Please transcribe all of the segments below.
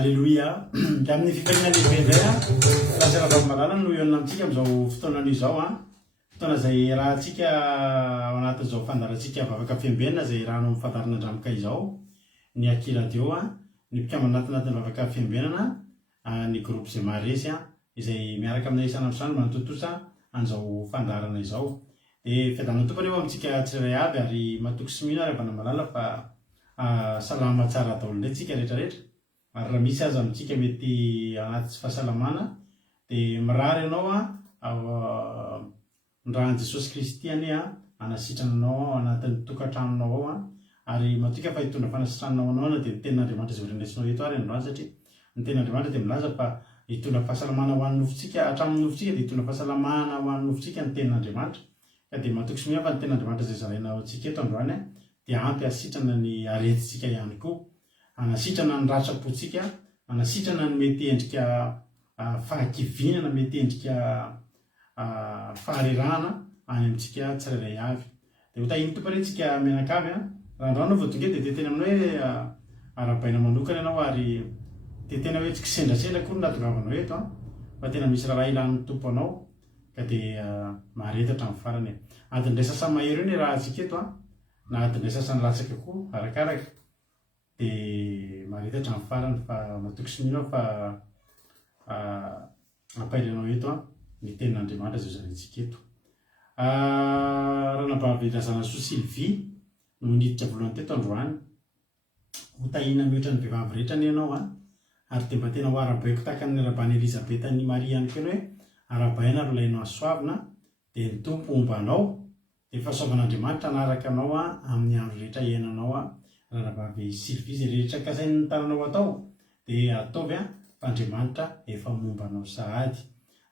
Alléluia. Amin'ny fikarina lehibe zay lasa raha malala no eo amintsika am'izao fotoana izao fotoana zay rahantsika ao anatin'izao fandarantsika vavaka fiambena zay raha no mifantarina andramika izao ny Aki radio ny mpikambana anatin'ny vavaka fiambenana ny groupe zay maresy izay miaraka aminay isanandro manatotosa an'izao fandarana izao. De fiadan'ny tompony eo amintsika tsirairay avy ary matoky sy mihina raha malala fa salama tsara daholo indray tsika rehetrarehetra. Ary raha misy aza amintsika mety anaty tsy fahasalamana dia mirary ianao rahan'i Jesosy Kristy anasitrana anao anatin'ny tokantranonao ao ary matoka fa hitondra fanasitrananao anao dia ny tenin'Andriamanitra izay voarindraisinao eto ary androany satria ny tenin'Andriamanitra dia milaza fa hitondra fahasalamana ho an'ny nofontsika hatramin'ny nofontsika dia hitondra fahasalamana ho an'ny nofontsika ny tenin'Andriamanitra. Ka dia matoky sy miha fa ny tenin'Andriamanitra izay zaraina antsika eto androany dia ampy hasitrana ny aretintsika ihany koa. Anasitrana ny ratsapontsika, anasitrana ny mety endrika fahakivinana, mety endrika faharirana any amintsika tsirairay avy. Dia ho tahiny tomporentsika menakavy raha androany vao tonga dia tena aminao hoe arabaina manokana ianao ary dia tena hoe tsy kisendrasendra koa nahatongavanao eto fa tena misy raha ilan'ny tompo anao ka dia maharetatra amin'ny farany. Adindray sasany mahery io ny raha antsika eto na adindray sasany latsaka koa arakaraka. Dia maharetatra amin'ny farany fa matoky sy mihina fa ampairanao eto ny tenin'Andriamanitra izay zarintsika eto. Raha nabavy razana soa Sylvie no niditra voalohany teto androany. Ho tahina mihoatra ny vehivavy rehetra ny ianao ary dia mba tena ho arabaiko tahaka ny rabany Elizabeta ny Maria ihany koa hoe arabaina ro ilainao asoavina dia ny tompo ombanao dia fahasoavan'Andriamanitra anaraka anao amin'ny andro rehetra iainanao. Raha nabavy Sylvie zay rehetra kasainy ny tananao atao dia ataovy fa Andriamanitra efa mombanao sahady.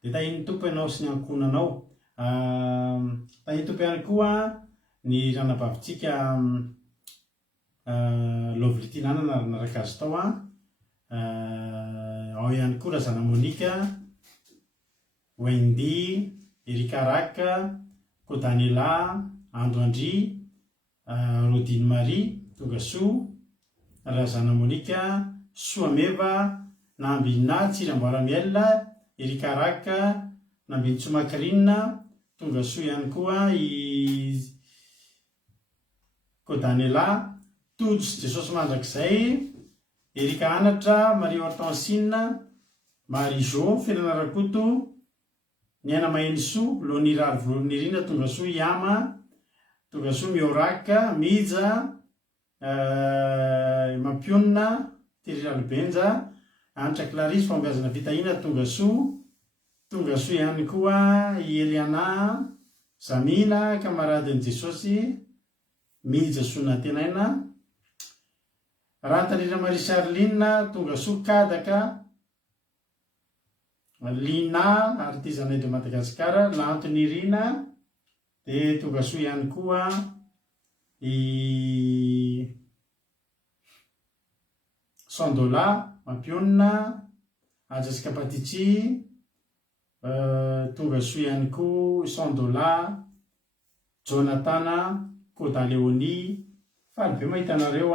Dia tahiny tompo ianao sy ny ankonanao. Tahiny tompo ihany koa ny ranabavintsika Lovely Tinana naraka azy tao ao ihany koa Razana Monika, Wendy, Erika Raka, Kodanela, Ando Andry, Rodine Marie, Tongasoa, Razana Monika, Soameva, Nambina, Tsiramboaramiel, Erika Raka, Nambiny Tsomakirina, Tongasoa ihany koa i Kodanela, Tojo Jesosy mandrakizay, Erika Anatra, Marie Hortensine, Marie Jo, Felana Rakoto, Niana Mahenisoa, Lonira Volonirina, Tongasoa Iama, Tongasoa Mioraka, Mija, Mampionina, Terira Lubenja, Anitra Clarisse, Fambiazana Vitahina, Tongasoa ihany koa i Eliana, Zamina, Kamaradin'i Jesosy, Mija Sonatenaina, Rantanina Marie Charline, Tongasoa Kadaka, Lina, artizanay de Madagasikara, Lantony Irina, dia Tongasoa ihany koa i Sandola, Mampionina, Jessica Patici, Tongasoa ihany koa Sandola, Jonathan, Koda Leonie, faly be mahitanareo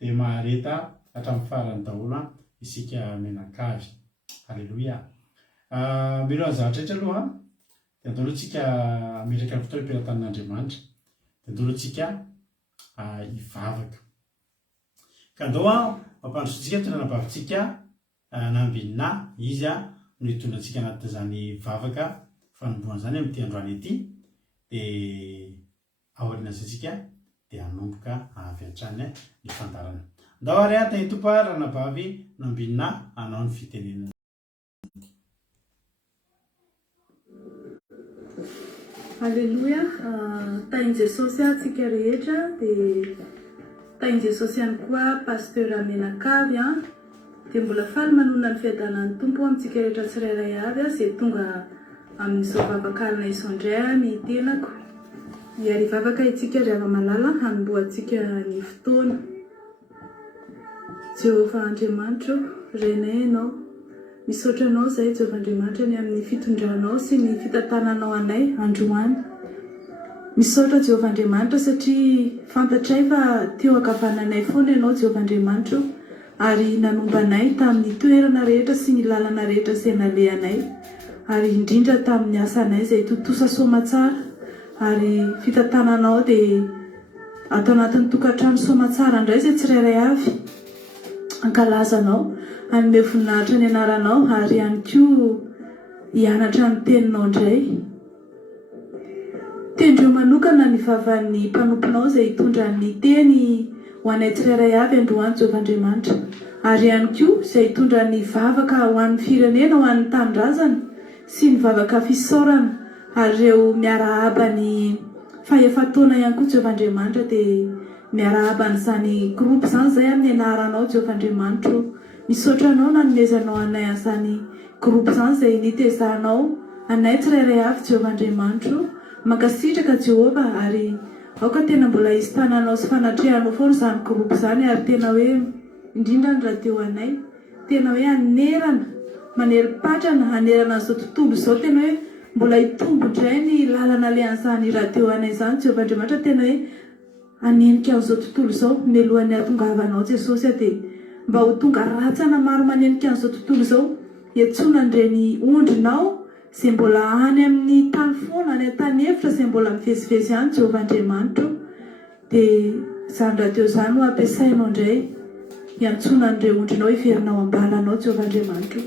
dia mahareta hatramin'ny farany daholo isika menakavy. Halleluia. Milo any zavatra rehetra aloha dia andao alohantsika metraka ny fotoana am-pirantan'Andriamanitra dia andao alohantsika hivavaka. Ka andao mampandrosotsika toy nanabavintsika Nambina izy no hitondratsika anatin'izany vavaka fanombohan'izany amin'ity androany ity dia aorian'izantsika dia hanomboka avy hatrany ny fandarana. Ndao ary tahiny tompo raha nabavy Nambina anao ny fitenenana. Alléluia. Tahiny Jesosy antsika rehetra dia tahiny Jesosy ihany koa pasteur Menakavy dia mbola faly manona ny fiadanan'ny tompo amintsika rehetra tsirairay avy izay tonga amin'izao vavakalina izao indray ny tenako. Hiary vavaka itsika ry ava-malala hanombohantsika ny fotoana. Jehovah Andriamanitra, renay ianao, misaotra anao izay Jehovah Andriamanitra ny amin'ny fitondranao sy ny fitantananao anay androany. Misaotra Jehovah Andriamanitra satria fantatray fa teo ankavananay foana ianao Jehovah Andriamanitra ary nanombanay tamin'ny toerana rehetra sy ny lalana rehetra sy nalehanay, ary indrindra tamin'ny asanay izay totosa somatsara, ary fitantananao dia atao anatin'ny tokantrano somatsara indray izay tsirairay avy ankalazanao, anome voninahitra ny anaranao, ary ihany koa hianatra ny teninao indray. Tendreo manokana ny vavan'ny mpanomponao izay hitondra ny teny ho anay tsirairay avy androany Jehovahandriamanitra, ary ihany koa izay hitondra ny vavaka ho an'ny firenena, ho an'ny tanindrazana sy ny vavaka fisaorana, ary ireo miarahaba ny fahefa-taona ihany koa Jehovahandriamanitra dia miarahaba n'izany groupe izany izay amin'ny anaranao Jehovahandriamanitra. Misaotra anao nanomezanao anay an'izany groupe izany izay nitezanao anay tsirairay avy Jehovahandriamanitra. Mankasitraka Jehova, ary aoka tena mbola hisy tananao sy fanatrehanao foana izany groupe izany, ary tena hoe indrindra ny radio anay tena hoe anerana, maneri-patrana, anerana an'izao tontolo izao, tena hoe mbola hitombo indray ny lalana le an'izany radio anay izany Jehovahandriamanitra, tena hoe anenika an'izao tontolo izao mialohan'ny ahatongavanao Jesosy, dia mba ho tonga ratsana maro manenika an'izao tontolo izao, hiantsona ireny ondrinao izay mbola any amin'ny tany foana, any an-tany efitra izay mbola mivezivezy any Jehovahandriamanitra, dia izany radio izany ho ampiasainao indray hiantsona an'ireo ondrinao hiverinao ambalanao Jehovahandriamanitra.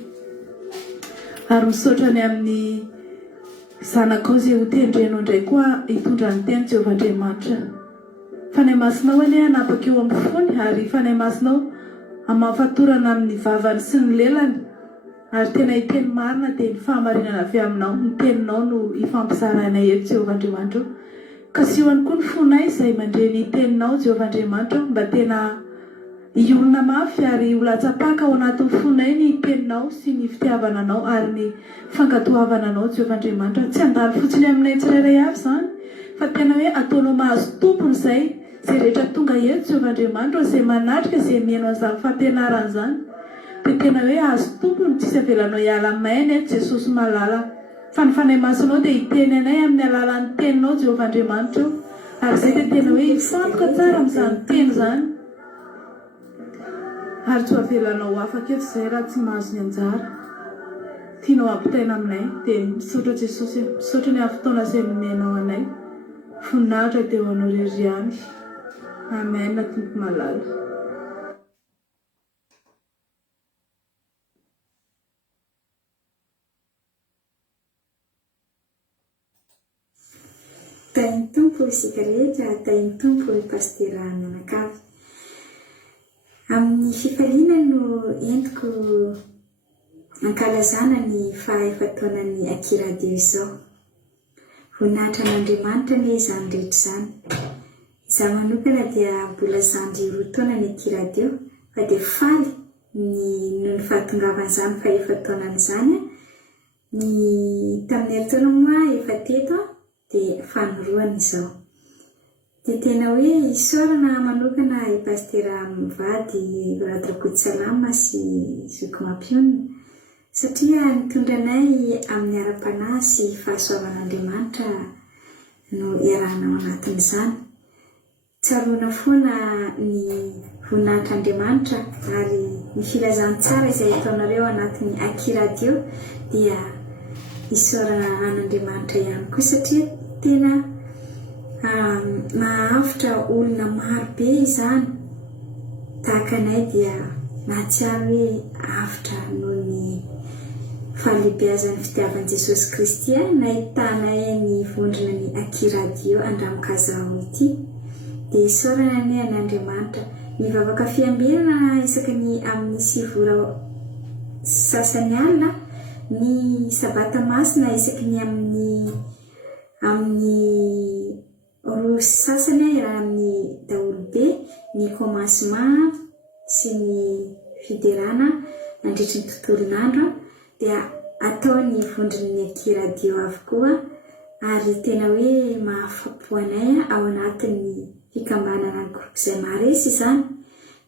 Ary misaotra ny amin'ny zanakao izay ho tendrenao indray koa hitondra ny teny Jehovahandriamanitra. Fanay masinao anie hanapaka eo amin'ny fony, ary fanay masinao hamafatorana amin'ny vavany sy ny lelany, ary tena hiteny marina dia ny fahamarinana avy aminao, ny teninao no ifampizaranay eto Jehovahandriamanitra. Kasihoany koa ny fonay izay mandreny teninao Jehovahandriamanitra, mba tena hiorona mafy ary ho latsapaka ao anatin'ny fonay ny teninao sy ny fitiavananao ary ny fankatoavananao Jehovahandriamanitra. Tsy handalo fotsiny aminay tsirairay avy izany, fa tena hoe ataonao mahazo tompony izay rehetra tonga eto Jehovahandriamanitra, izay manatrika, izay mihaino an'izany fampianarana izany, dia tena hoe azo tompony, tsisy avelanao hiala maina eto Jesosy malala. Fa ny fanahy masonao dia hiteny anay amin'ny alalan'ny teninao Jehovahandriamanitra, ary izay dia tena hoe hifantoka tsara amin'izany teny izany, ary tsy ho avelanao afaka eto izay raha tsy mahazo ny anjara. Tianao ampitaina aminay dia misaotra Jesosy, misaotra ny amin'ny fotoana izay nomenao anay, voninahitra dia ho anao irery ihany. Amen. Tompo malala. Tain'ny tompo isika rehetra, tain'ny tompo pastera Menakavy. Amin'ny fifaliana no entiko ankalazana ny fahefa-taonan'ny Akiradio izao. Voninahitra n'Andriamanitra ny izany rehetra izany. Izaho manokana dia mbola zandry roa taona ny Akiradio, fa dia faly noho ny fahatongavan'izany fahefa-taonany izany. Ny tamin'ny taona moa efa teto dia fanolorany izao. Dia tena hoe isaorana manokana i pastera mivady Radrakoitsalama sy Zokomampiona, satria nitondra anay amin'ny ara-panahy sy fahasoavan'Andriamanitra no iarahanao anatin'izany. Tsaroana foana ny voninahitr'Andriamanitra ary ny filazantsara izay ataonareo anatin'ny Akiradio dia isaorana an'Andriamanitra ihany koa, satria tena mahavitra olona maro be izany. Tahaka anay dia nahatsiaro hoe avitra noho ny fahalehibeazan'ny fitiavan'i Jesosy Kristy nahitanay ny vondrona ny Akiradio Andramokazao ity. Dia isaorana ny an'Andriamanitra mivavaka fiambenana isaky ny amin'ny sivora sasany alina, ny sabata masina isaky ny amin'ny roa sasany raha amin'ny daholobe, ny commencement sy ny fiderana nandritra ny tontolon'andro dia atao ny vondrona ny Akiradio avokoa, ary tena hoe mahafapo anay ao anatin'ny fikambanana ny groupe izay maharesy izany.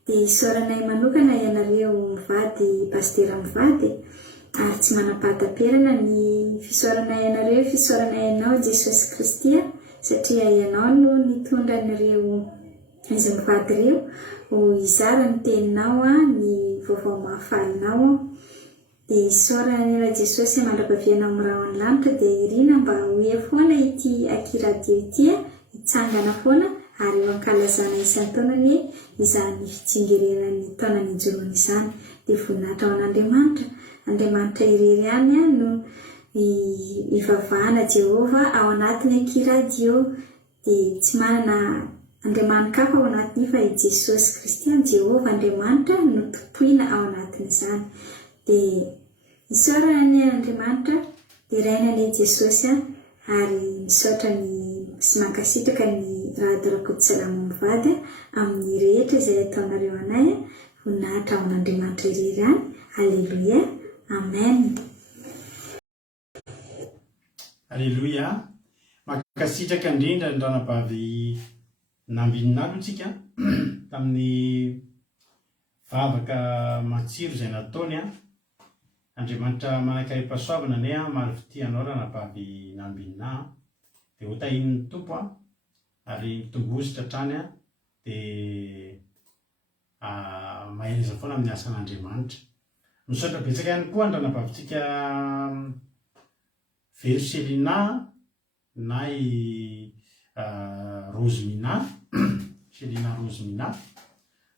Dia isaoranay manokana ianareo mivady, pastera mivady, ary tsy manam-pahatam-perana ny fisaoranay ianareo, fisaoranay ianao Jesosy Kristy, satria ianao no nitondra an'ireo izy mivady ireo ho izara ny teninao ny vaovao mahafalinao dia isaorana ela Jesosy mandrapaviana amin'ny raha ny lanitra dia irina mba hoe foana ity akiradio ity hitsangana foana ary eo ankalazana isan-taonany izany fitsingerenan'ny taonany injoroany izany dia voninahitra ao an'Andriamanitra. Andriamanitra irery ihany no ivavahana Jehova ao anatiny akiradio dia tsy manana Andriamanitra kafa ao anatiny fa i Jesosy Kristy Jehova Andriamanitra no topoina ao anatiny izany. Dia isaorana ny Andriamanitra dia rainany Jesosy ary misaotra ny sy mankasitraka ny radiorakotosalama mivady amin'ny rehetra izay ataonareo anay voninahitra ao an'Andriamanitra irery any. Alleluia, amen. Alleluia. Mankasitraka indrindra ny ranabavy nambininalo tsika tamin'ny vavaka matsiro izay nataony Andriamanitra manakarim-pahasoavana ne marivitianao ranabavy nambinina dia ho tahin'ny tompo ary mitombozitra hatrany dia mahereza foana amin'ny asan'Andriamanitra. Misaotra betsaka ihany koa ny ranabavitsika Verselina na i Rosemina Selina Rosemina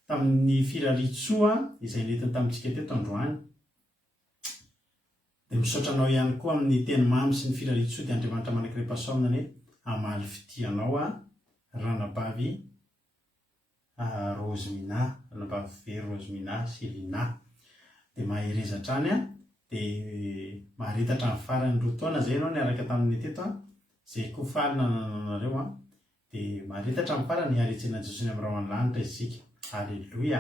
tamin'ny firaritsoa izay nentiny tamintsika teto androany. Dia misaotra anao ihany koa amin'ny teny mamy sy ny firaritsoa dia Andriamanitra manakarim-pahasoavana ne hamaly fitianao ranabavy Rosemina, ranabavy Rosemina Selina. Dia mahereza hatrany dia maharetatra amin'ny farany roa taona izay ianao niaraka tamin'ny teto izay koa faly nananareo dia maharetatra amin'ny farany haretsena Jesosy amin'ny raha ny lanitra isika. Alleluia.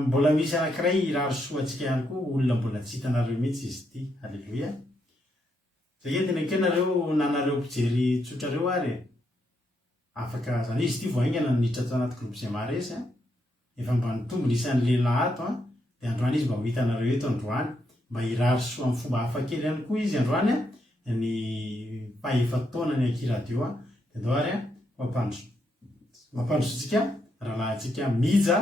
Mbola misy anankiray rarisoa antsika ihany koa olona mbola tsy hitanareo mihitsy izy ity. Alleluia. Zay tena kenareo nanareo mpijery tsotrareo ary afaka zany izy ity voaingana niditra ato anaty groupe izay maharesy efa mba nitombo nisan'ny lehilahy ato dia androany izy mba ho hitanareo eto androany mba hirarisoa amin'ny fomba hafa kely ihany koa izy androany ny fahefa-taona ny akiradio dia andao ary mampandrosotsika rahalahintsika mija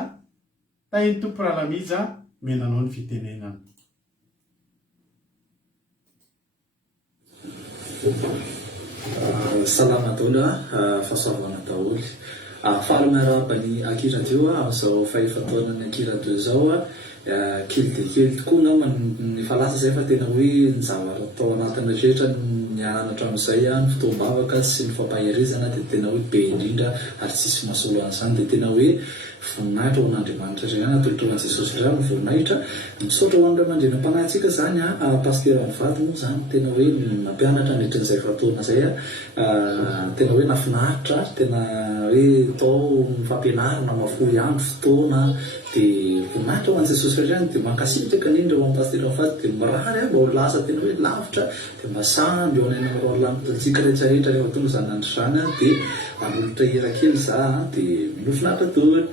tahiny tompo rahala mija menanao ny fitenenana. Salama daholo fahasoavana daholo. Faly miarahaba ny akiradio amin'izao fahefa-taona ny akiradio zao kely dia kely tokoa ngamba ny falasa izay fa tena hoe ny zavatra tao anatin'ny rehetra nianatra amin'izay ny fotoam-bavaka sy ny fampaherizana dia tena hoe be indrindra ary tsisy mahasolo an'izany dia tena hoe voninahitra ho an'Andriamanitra iray atolotrona Jesosy iray ny voninahitra misaotra ho an'ireo mandrena-panahitsika izany paster Vady moa izany tena hoe mampianatra nitran'izay fotoana izay tena hoe nafinahitra tena hoe tao fampianarana mafoy ihany fotoana dia voninahitra ho an'i Jesosy iray dia mankasitraka indrindra ho an'i paster Vady dia mirary mba ho lasa tena hoe lavitra dia mba samby ao anaina mirao lanitsika rehetrarehetra rehefa tonga izany andro izany dia manolotra hira kely za dia minofinahitra daholo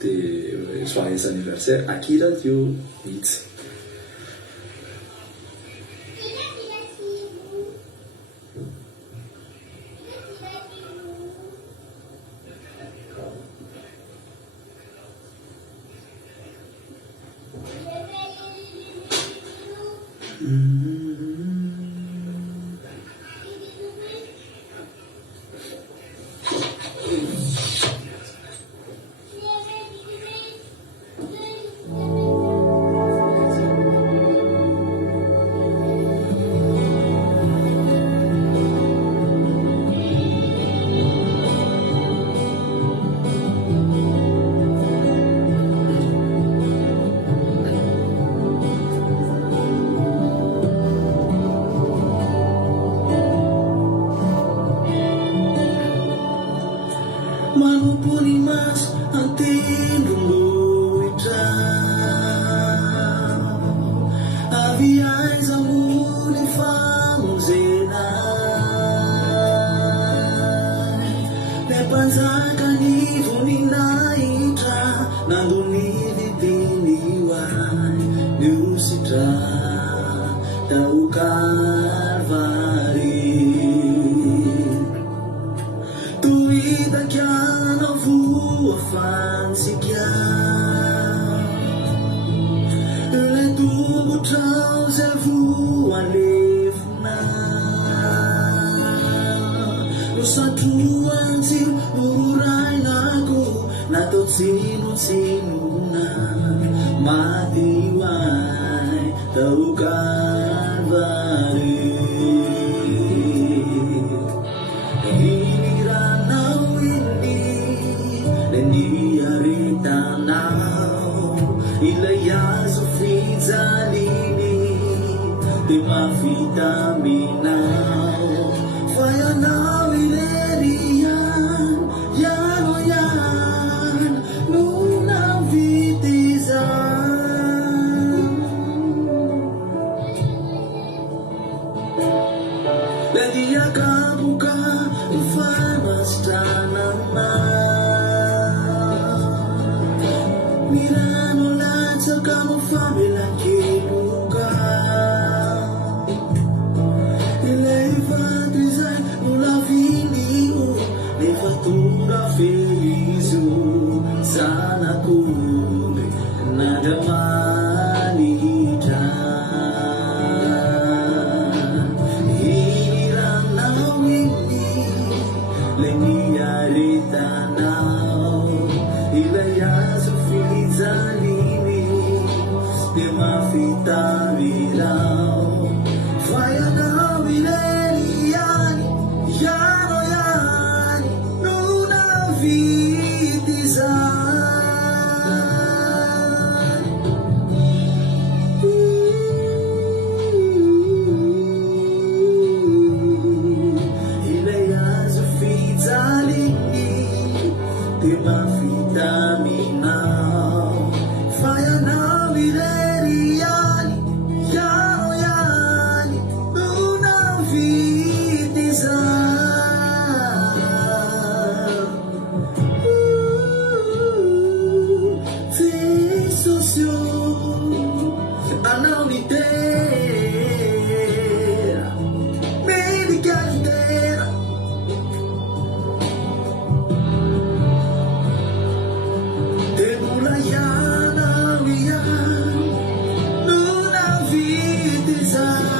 dia joyeux anniversaire akiradio mihitsy. antsika le tombotrao zay voalefona no satroantsy orailako natao tsinotsinona matioay tao Kalvary hiranao ini le niaritanao ilay azo fijaliny de mavitaminao fa ianao ilerian iano ian no navity izany le diakaboka ifanasitranana mirano latsaka mafamelakeloka ilay vato izay no lavinio nefa tonga felizo zanako nandramanitra hiranao ini le niaritanao ilay azo fijaliny de mafitaminao fa ianao ileriany iano iany no navity ilay azo fijaliny de mafitaminao fa ianao ileriany iano iany no navity Jesosio anao nitera medica intera de mula ianao ian no navity izany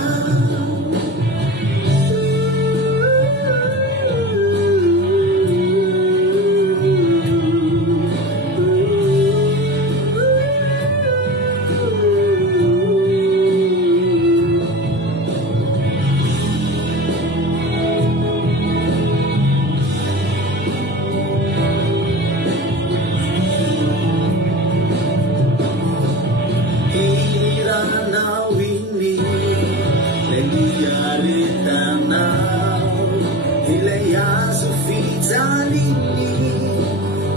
hiranao ini le niaritanao ilay azo fijaliny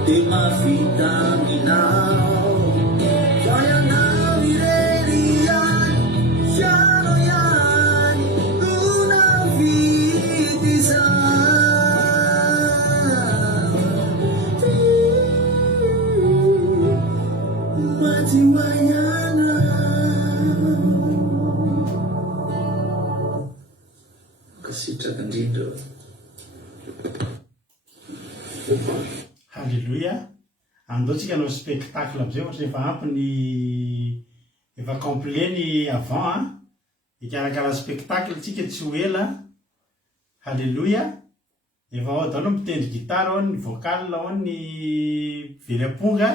de mafitaminao fa ianao ileriany iano iany no navity izany matiwayana kasitraka indrindra Halleluia. Andaotsika hanao spectacle amizay ohatry efa ampy ny efa complet ny avant ikarakara spectacle tsika tsy ho ela. Halleluia. Efa ao daholo mitendry gitara ao ny vocal ao ny very amponga.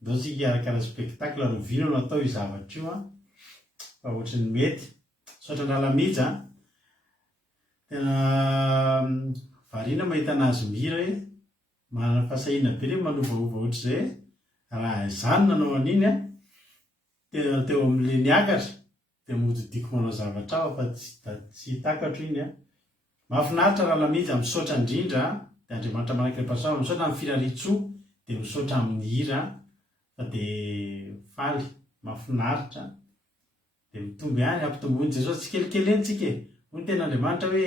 Andaotsika ikarakara spectacle rovino no atao io zavatra io fa ohatry ny mety sotra lalamija tena variana mahita anazy mihira hoe manana fahasahina be re manovaova ohatry zay raha izany nanao an'iny teo amin'le niakatra de modidiko manao zavatra aho fa tsy takatro iny mahafinaritra raha lamija misaotra indrindra de Andriamanitra manaiky le mpasao misaotra amin'ny firaritsoa de misaotra amin'ny hira fa de faly mahafinaritra de mitombo ihany ampitombony Jesosy tsikelikely eny tsika hoy tena Andriamanitra hoe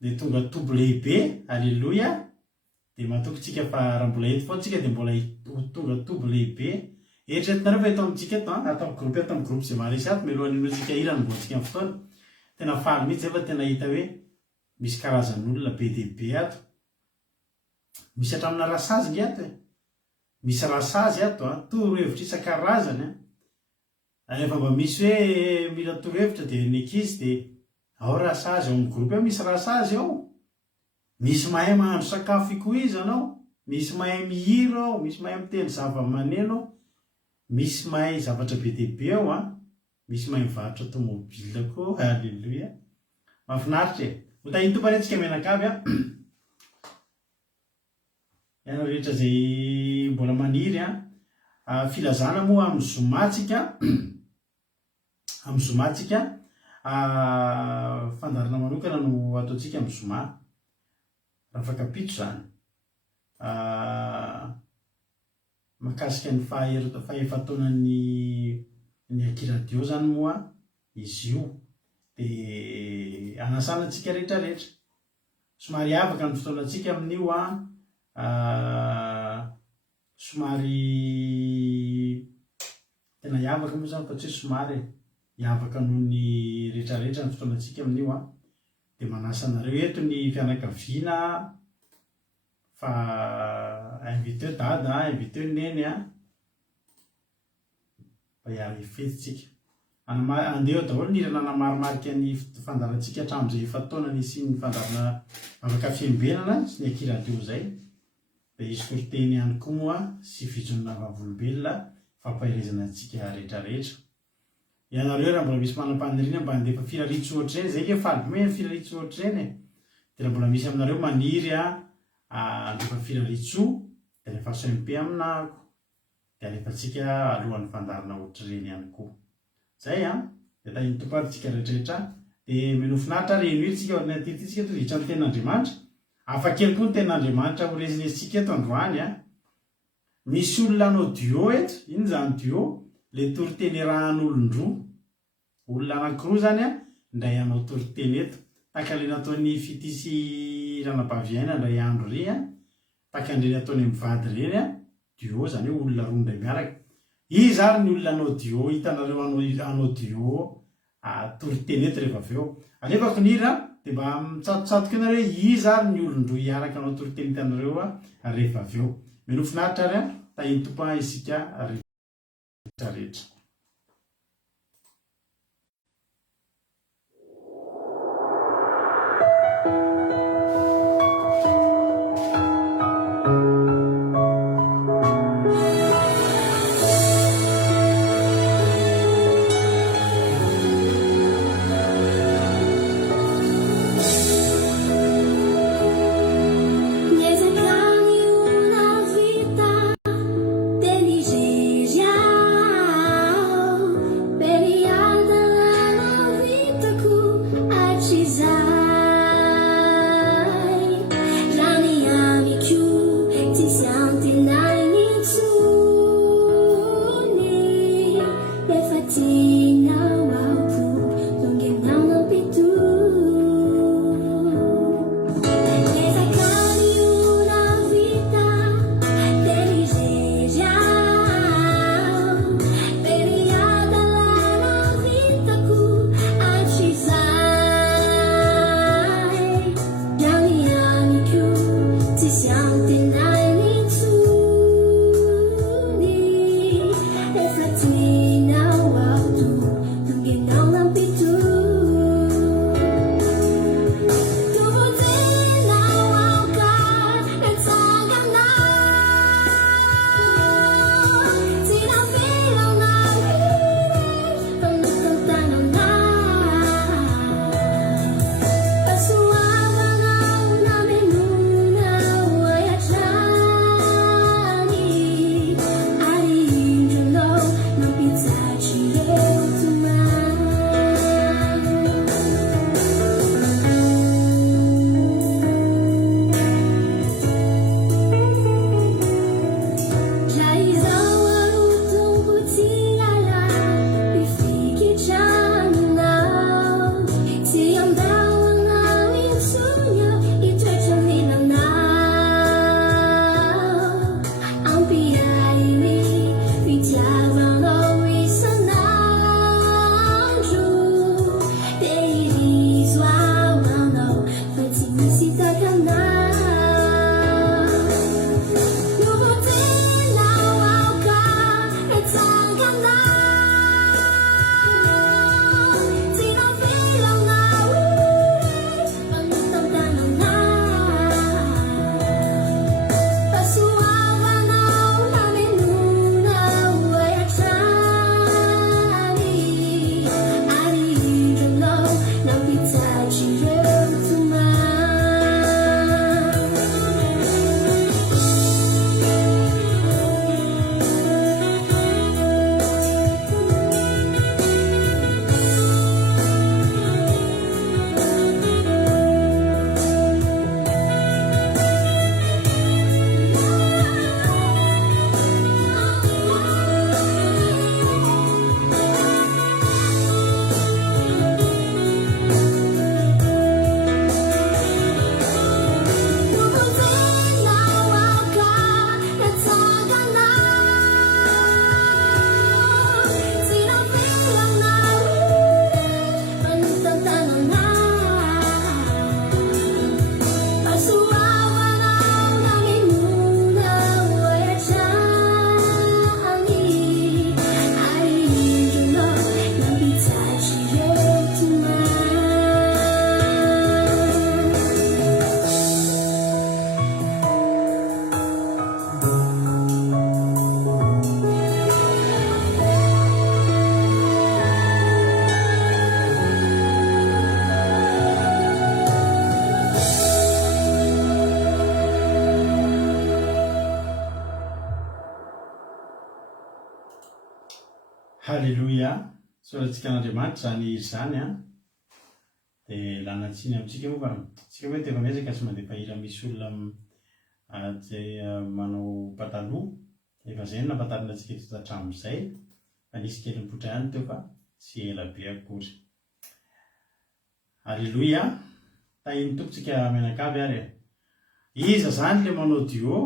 de tonga tobo lehibe. Halleluia. de mahatoky tsika fa raha mbola eto foana tsika de mbola tonga tobo lehibe eritreretinareo fa eto amintsika eto atao amin'ny groupe zay maharesy ato melohan'ny inotsika hira nomboantsika amin'ny fotoana tena faly mihitsy zay fa tena hita hoe misy karazan'olona be dia be ato misy hatramina rasazy ngy ato misy rasazy ato a torohevitra isan-karazany a efa mba misy hoe mila torohevitra dia ny ankizy dia ao rasazy ao amin'ny groupe ao misy rasazy ao, misy mahay mahandro sakafo ikoa izy anao, misy mahay mihira ao, misy mahay mitendry zava-maneno ao, misy mahay zavatra be dia be ao a, misy mahay mivarotra tomobila koa. Halleluia, mahafinaritra e. Ho tahiny tompo antsika menakavy a ianao rehetra zay mbola maniry a filazana moa amin'ny zomatsika amin'ny zomatsika fandarina manokana no ataontsika amin'ny zoma raha fakapito zany makasika ny fahefa-taonany akiradio zany moa izy io dia anasana antsika rehetrarehetra. Somary avaka ny fotoanantsika amin'io somary tena iavaka moa zany fa tsy hoe somary iavaka noho ny rehetrarehetra ny fotoanantsika amin'io dia manasa anareo eto ny fianakaviana fa invité dada invité neny mba hiary fetitsika andeha daholo ny irana namarimarika ny fandarantsika hatramin'izay efa taona nisy ny fandarana afaka fiembenana sy ny akiradio zay dia izy koriteny ihany koa moa sy vijonna vavolombelona fampahirezana antsika rehetrarehetra. Ianareo raha mbola misy manam-paniriana mba handefa firaritsy ohatr'ireny zay ke falibome ny firaritsy ohatr'ireny dia raha mbola misy aminareo maniry handefa firaritsy dia alefa SMP aminako dia alefantsika alohan'ny fandarana ohatr'ireny ihany koa. Zay dia tahiny tomparintsika rehetrarehetra dia menofinaritra reno iritsika ordinatiritsika to ritra ny ten'Andriamanitra. Afakely koa ny ten'Andriamanitra ho rezinesitsika eto androany misy olona anao duo eto, iny zany duo le toriteny rahan'olon-droa, olona anankiroa zany ndray anao toriteny eto taka le nataony fitisy ranabaviaina ndray andro ry taka le nataony mivady reny duo zany hoe olona roa ndray miaraka. Izy ary ny olona anao duo, hitanareo anao duo toriteny eto rehefa avy eo alefako nira dia mba mitsatotsatoka ianareo hoe izy ary ny olon-droa hiaraka anao toriteny hitanareo rehefa avy eo. Menofinaritra ary tahiny tompo isika rehetrarehetra. Niezakani una vita deligeria Halleloia. Soratsika an'Andriamanitra zany izany dia lanatsiny amintsika moa tsika hoe teva miezaka tsy mandeha pahira misy olona zay manao pataloha efa zay nampatarina antsika eto hatramin'izay fa nisy kely mipoitra ihany teo fa tsy ela be akory. Halleloia. Tahiny tompontsika mianakavy ary iza zany le manao duo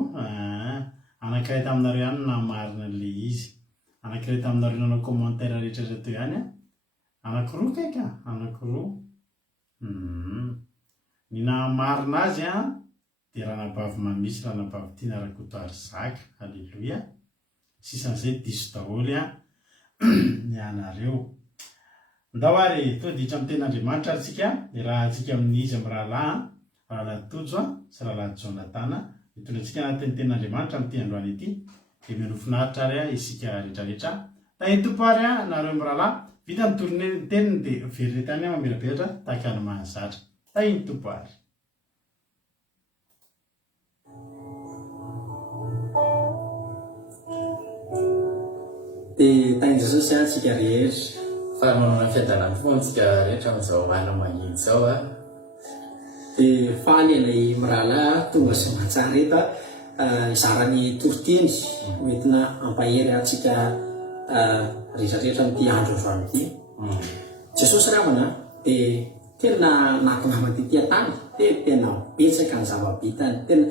anankiray taminareo ihany namarina an'ilay izy, anankiray taminareo nanao commentaire rehetrarehetra teo ihany anankiroa kaiky anankiroa ny namarina azy dia ranabavy mamisy ranabavy tiana Rakotoary Zaka. Halleloia. Sisan'izay diso daholo ny anareo. Ndao ary toditra amin'ny ten'Andriamanitra atsika raha atsika amin'izy amin'ny rahalahy Tojo sy rahalahy Jonatana mitondra antsika anatin'ny ten'Andriamanitra amin'ity androany ity dia menofinaritra ary isika rehetrarehetra. Tahiny tompo ary nareo amin'ny rahalahy vita mitorony ny teniny dia very tany mamelabelatra tahaka ny mahazatra. Tahiny tompo ary. Dia tahiny Jesosy antsika rehetra fa manana fiadanany foana antsika rehetra amin'izao ala magnino izao dia faly ilay mirahalahy tonga sy mahatsara eto izarany toriteny hoentina ampahery antsika rehetrarehetra amin'ity andro androany ity. Jesosy ramana dia tena nampinamana ity tany dia tena betsaka ny zava-bitany, tena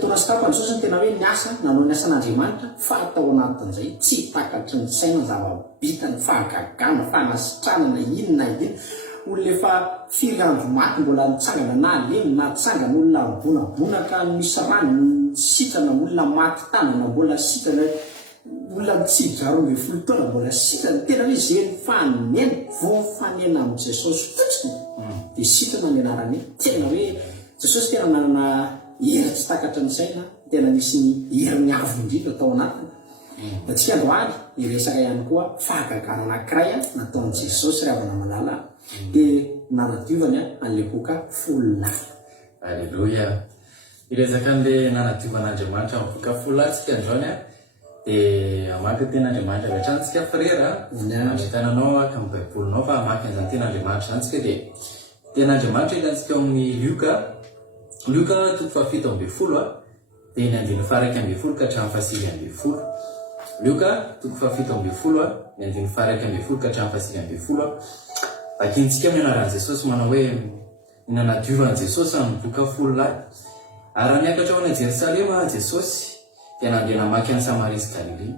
taona sy tapany Jesosy tena hoe niasa nanao ny asan'Andriamanitra fa atao anatin'izay tsy takatry ny saina zava-bitany, fahagagana, fanasitranana inona olona efa firy andro maty mbola nitsangana na alemy na tsangana, olona bonabonaka misy rano sitrana, olona maty tanana mbola sitrana, olona mitsidra 12 taona mbola sitrana. Tena hoe zay fanena voafanena amin'ny Jesosy fotsiny dia sitrana ny anarany. Tena hoe Jesosy tena nanana hery tsy takatra ny saina, tena nisy ny hery avo indrindra tao anatiny. Atsika androany iresaka ihany koa fahagagana anankiray nataon'i Jesosy ravana malala dia nanadiovany an'ilay boka folo lahy. Halleloia. Iresaka an'ilay nanadiovan'Andriamanitra amin'ny boka folo lahy tsika androany dia amaky ten'Andriamanitra avy hatranintsika frera tananao aka amin'ny baibolinao fa amaky an'izany ten'Andriamanitra zany tsika dia ten'Andriamanitra hitantsika amin'ny Luka 7:20 dia ny 9:1 ka hatramin'ny 9:10. Luka 7:20 ny 9:1 ka hatramin'ny 9:10. Vakintsika amin'ny anaran'i Jesosy manao hoe nanadiovan' Jesosy amin'ny boka folo lahy. Ary raha miakatra ao any Jerosalema Jesosy dia nandeha namaky any Samaria sy Galilea.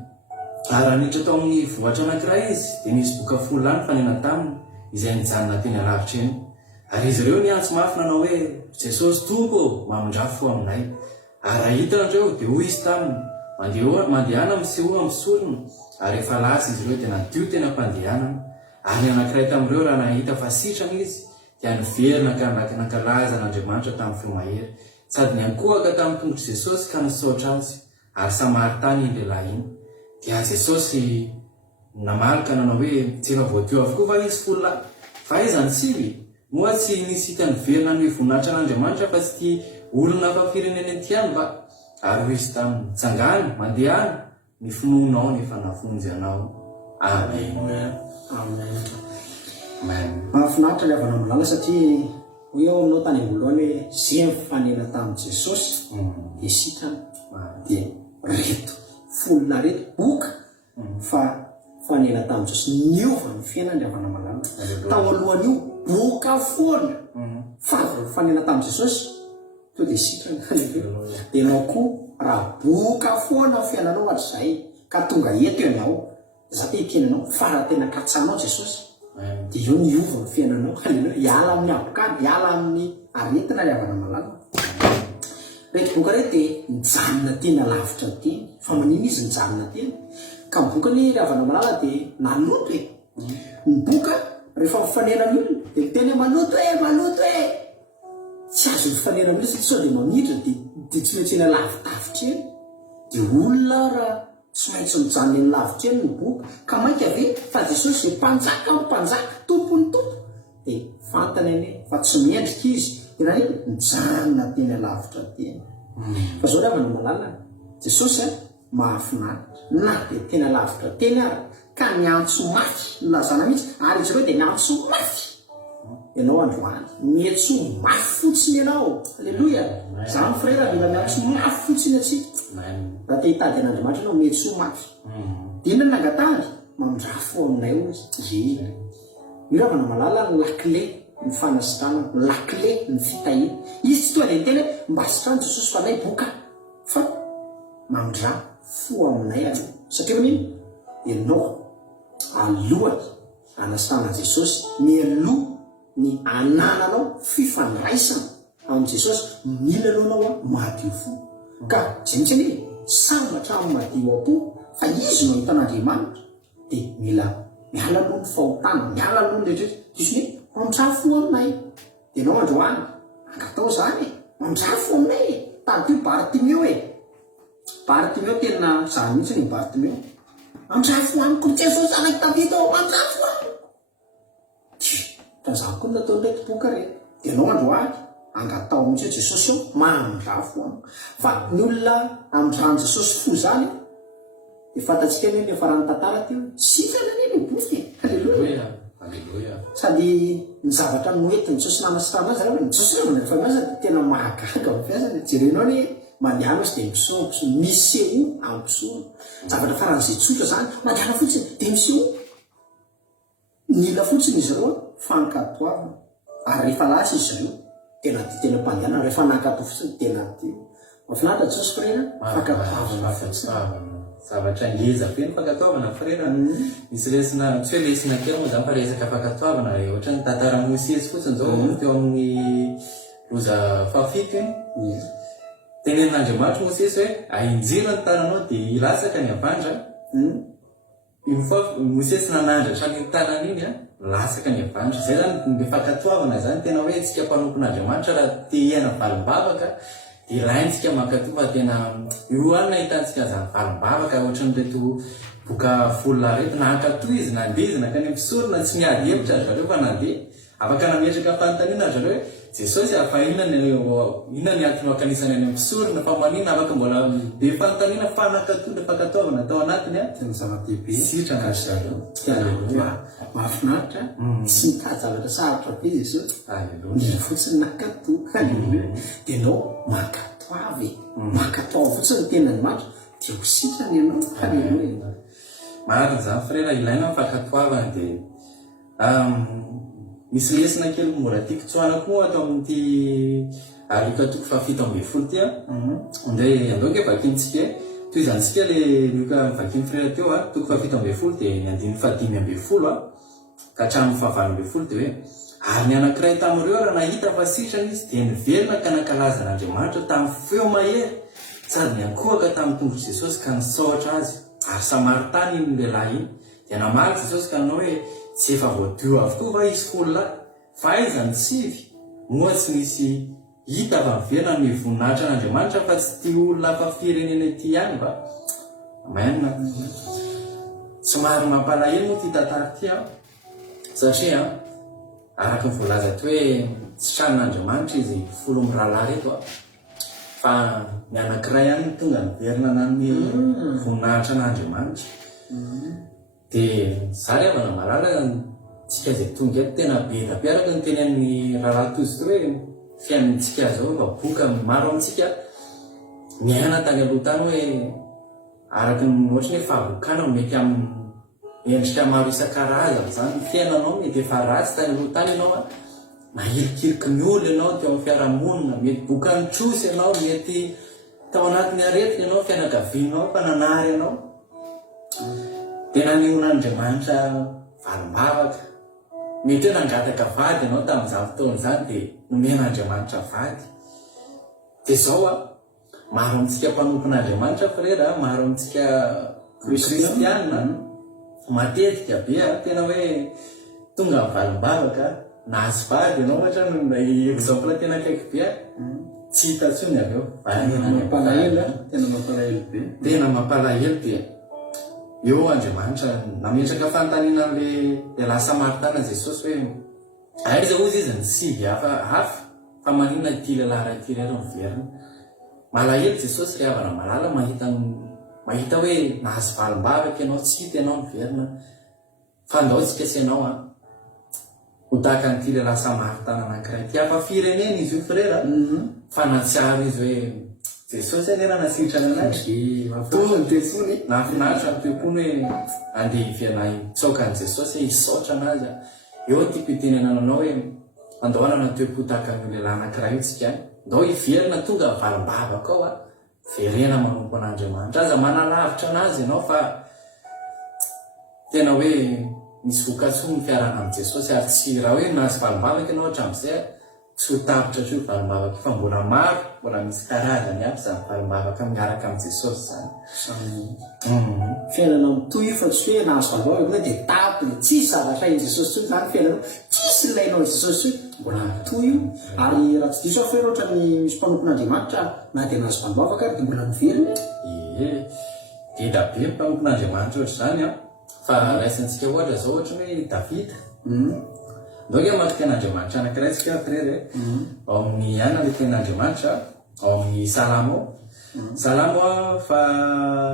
Ary raha niditra tao amin'ny vohatra anankiray izy dia nisy boka folo lahy nifanena taminy izay nijanona teny alavitra eny. Ary izy ireo niantso mafy nanao hoe Jesosy tompo mamondrafo aminay. Ary raha hitanareo dia hoy izy taminy mandehana amin'ny Sehoa amin'ny sorona. Ary efa lasa izy ireo dia nadio tena mpandehanana. Ary ny anankiray tamin'ireo raha nahita fa sitrana izy dia niverina ka nankalaza n'Andriamanitra tamin'ny feo mahery. Sady niankohaka tamin'ny tongotra Jesosy ka nisaotra azy. Ary samary tany iny lehilahy iny. Dia Jesosy namalaka nanao hoe tsy efa voadio avokoa fa izy folo lahy. Fa izany sivy moa tsy nisy hita niverina ny voninahitra n'Andriamanitra fa tsy tia olona fa firenena ety ihany va. Ary hoy izy taminy tsangany mandehana ny finoanao nefa nafonjy anao. Amen. Amen. Amen. Mahafinaritra ilay avana milala satria hoe ao aminao tany amboloany hoe zay mifanena tamin'i Jesosy dia sitrana dia reto folo lahy reto boka fa fanena tamin'i Jesosy niova ny fiainany avana malala. Tao alohan'io boka foana fa fanena tamin'i Jesosy to dia sitrana. Dia ianao koa raha boka foana fiainanao hatr'izay ka tonga eto ianao za te hikenanao fa tena katsanao Jesosy dia io niova ny fiainanao. Hiala amin'ny abokady, hiala amin'ny aretina ry havana malala. Reto boka reto dia nijanona tena lavitra teny. Fa manino izy nijanona teny ka ny boka ny ry havana malala dia naloto ny boka rehefa mifanena amin'olona dia miteny maloto tsy azo mifanena amin'olona satria sao dia mamidra dia tsy maintsy eny lavitavitra eny. Dia olona raha tsy maintsy mijanona eny lavitra eny ny boka ka mainka ave fa Jesosy zay mpanjaka tompony tompo dia fantany ane fa tsy miendrika izy dia raha iny mijanona teny lavitra teny. Fa zao ry havana malala Jesosy mahafinaritra na dia tena lavitra teny ary ka miantso mafy lazana mihitsy ary izy ireo dia miantso mafy ianao androany miantso mafy fotsiny ianao alleloia zany frera mila miantso mafy fotsiny atsika raha te hitady an'andriamanitra ianao miantso mafy dina nangatary mamindra fo aminay o izy miravana malala ny lakile ny fanasitrana ny lakile ny fitahina izy tsy toa le tena mba sitrany jesosy fa nay boka fa mamindra fo aminay any satria maniny ianao alohany anasitrana jesosy mialoha ny anananao fifandraisana amin'ny jesosy mila alohanao a madio fo ka zenitsany sambatra amin'ny madio apo fa izy no hitan'andriamanitra dia mila miala aloha ny fahotana miala aloha ny rehetrrehetra disy hoe mamindra fo aminay dia ianao androany angatao zany mamindra fo aminay tany teo Bartimeo Bartimeo tena zany mihitsy ny Bartimeo mamindra fo amiko ny jesosy zanaky Davida mamindra fo amiko zany koa natao ndraiky boka reny dia ianao androany angatao mihitsy hoe jesosy eo mamindra fo amiko fa ny olona amindran'i jesosy fo zany dia fantatsika ny efa raha ny tantara teo sifana neny boky alleloia sady ny zavatra noentiny jesosy nanasitrana azy raha jesosy raha rehefa miasa dia tena mahagaga mampiasany jerenao ny mandiana azy dia misoa miseo ampisoa zavatra faran'izay tsotra zany mandiana fotsiny dia miseo nila fotsiny izy ireo fankatoavana ary rehefa lasa izy ireo tena mpandiana rehefa nankato fotsiny tena teo mafinaritra jesosy frera fankatoavana zavatra ngeza be ny fankatoavana frera misy lesina tsy hoe lesina kely moa zany fa resaka fankatoavana ohatra ny tantara Mosesy fotsiny zao teo amin'ny loza fahafito iny tenen'Andriamanitra Mosesy hoe ahinjira ny tananao dia hilatsaka ny avandra Mosesy nanandratra ny tanany iny latsaka ny avandra zay zany ny fankatoavana zany tena hoe tsika mpanompon'Andriamanitra raha te hiaina valimbavaka dia ilaintsika mankatòa fa tena io any nahitantsika zany valimbavaka ohatran'reto boka volona reto na ankatòa izy nandeha izy nakany ampisorona tsy miady hevitra ry zareo fa nandeha afaka nametraka fanontaniana zareo hoe jesosy afa inona ny antony akanisany any ampisorona fa manina afaka mbola be fanontaniana fa nankatòa le fankatoavana tao anatiny tena zava-dehibe sitrana ry zareo mahafinaritra tsy mitady zavatra sarotra be jesosy mila fotsiny nankatòa dia ianao mankatoavy mankatoavy fotsiny tenany matra dia ho sitrany ianao halleloia marina zany frera ilaina fankatoavana dia misy lesina kely mora tiako tsoana koa atao amin'ity Luka toko fahafito ambin'ny folo ty ndray andoka vakintsika toy izany tsika le Luka vakiny frera teo toko fahafito ambin'ny folo dia ny andiny fahadimy ambin'ny folo ka hatramin'ny fahavalo ambin'ny folo dia hoe ary ny anankiray tamin'ireo raha nahita fa sitrana izy dia nivelona ka nankalazan'Andriamanitra tamin'ny feo mahery sady niankohaka tamin'ny tongotra Jesosy ka nisaotra azy ary Samaritany iny lehilahy iny dia namaly Jesosy ka nanao hoe tsy efa voadio avokoa va izy folo fa aiza ny sivy moa tsy misy hita fa mivelona ny voninahitra n'Andriamanitra fa tsy tia olona fa firenena ety ihany va maina somary mampalahelo moa ty tantara ty satria araka ny voalaza ty hoe tsy tranon'Andriamanitra izy folo mirahalahy reto fa ny anankiray ihany tonga niverina nan'ny voninahitra n'Andriamanitra dia zary avana malala tsika zay tonga eto tena be da be araka ny teny amin'ny raharaha tozy ty hoe fiainantsika zao fa boka maro amintsika miaina tany aloha tany hoe araky ny ohatra ny hoe fahavokana mety amin'ny endrika maro isan-karazany zany fiainanao mety efa ratsy tany aloha tany ianao nahirikiriky ny olo ianao teo amin'ny fiarahamonina mety boka ny trosy ianao mety tao anatin'ny aretina ianao fianakavianao fa nanary ianao tena nihon'Andriamanitra valimbavaka mety hoe nangataka vady ianao tamin'izany fotoana zany dia nomen'Andriamanitra vady dia zao maro amintsika mpanompon'Andriamanitra frera maro amintsika kristianina matetika be tena hoe tonga valimbavaka nahazo vady ianao ohatra exemple tena akaiky be tsy hita tsony avy eo tena mampalahelo dia eo Andriamanitra nametraka fanontaniana le lahy Samaritana Jesosy hoe aiza ozy izy ny sivy hafa fa maninona ity lehilahy ray ity rery miverina malahelo Jesosy ry havana malala mahita mahita hoe nahazo valim-bavaka ianao tsy hita ianao miverina fa ndao tsika sy ianao ho tahaka nyity le lasa maritana anankiray ty afa-firenena izy io frera fa natsiaro izy hoe Jesosy anera nasitrana anazy Tony tetsony nahafinaritra ny toepony hoe andeha hiviana tsaokan'i Jesosy hoe hisaotra anazy eo ty pitenenana anao hoe andao anana toepo tahaka ny lehilahy anankiray io tsika ndao hiverina tonga valim-bavaka ao verena manompo an'Andriamanitra aza manalavitra anazy ianao fa tena hoe misy voka-tsoa ny fiarana amin'i Jesosy ary tsy raha hoe nahazo valim-bavaka ianao hatramin'izay tsy ho tapitra tro valim-bavaka fa mbola maro mbola misy karazany aby zany valim-bavaka miaraka amin'i Jesosy zany fiainana mitoy io fa tsy hoe nahazo valim-bavaka dia tapy tsisy zavatra in Jesosy tsony zany fiainana tsisy ilainao i Jesosy io mbola mitoy io ary raha tsy diso aho fa ohatra ny misy mpanompon'Andriamanitra na dia nahazo valim-bavaka ary dia mbola miverina dida be mpanompon'Andriamanitra ohatra zany fa raisintsika ohatra zao ohatra hoe Davida ndao ke maka ten'Andriamanitra anankiray tsika frere ao amin'ny anina le ten'Andriamanitra ao amin'ny Salamo fa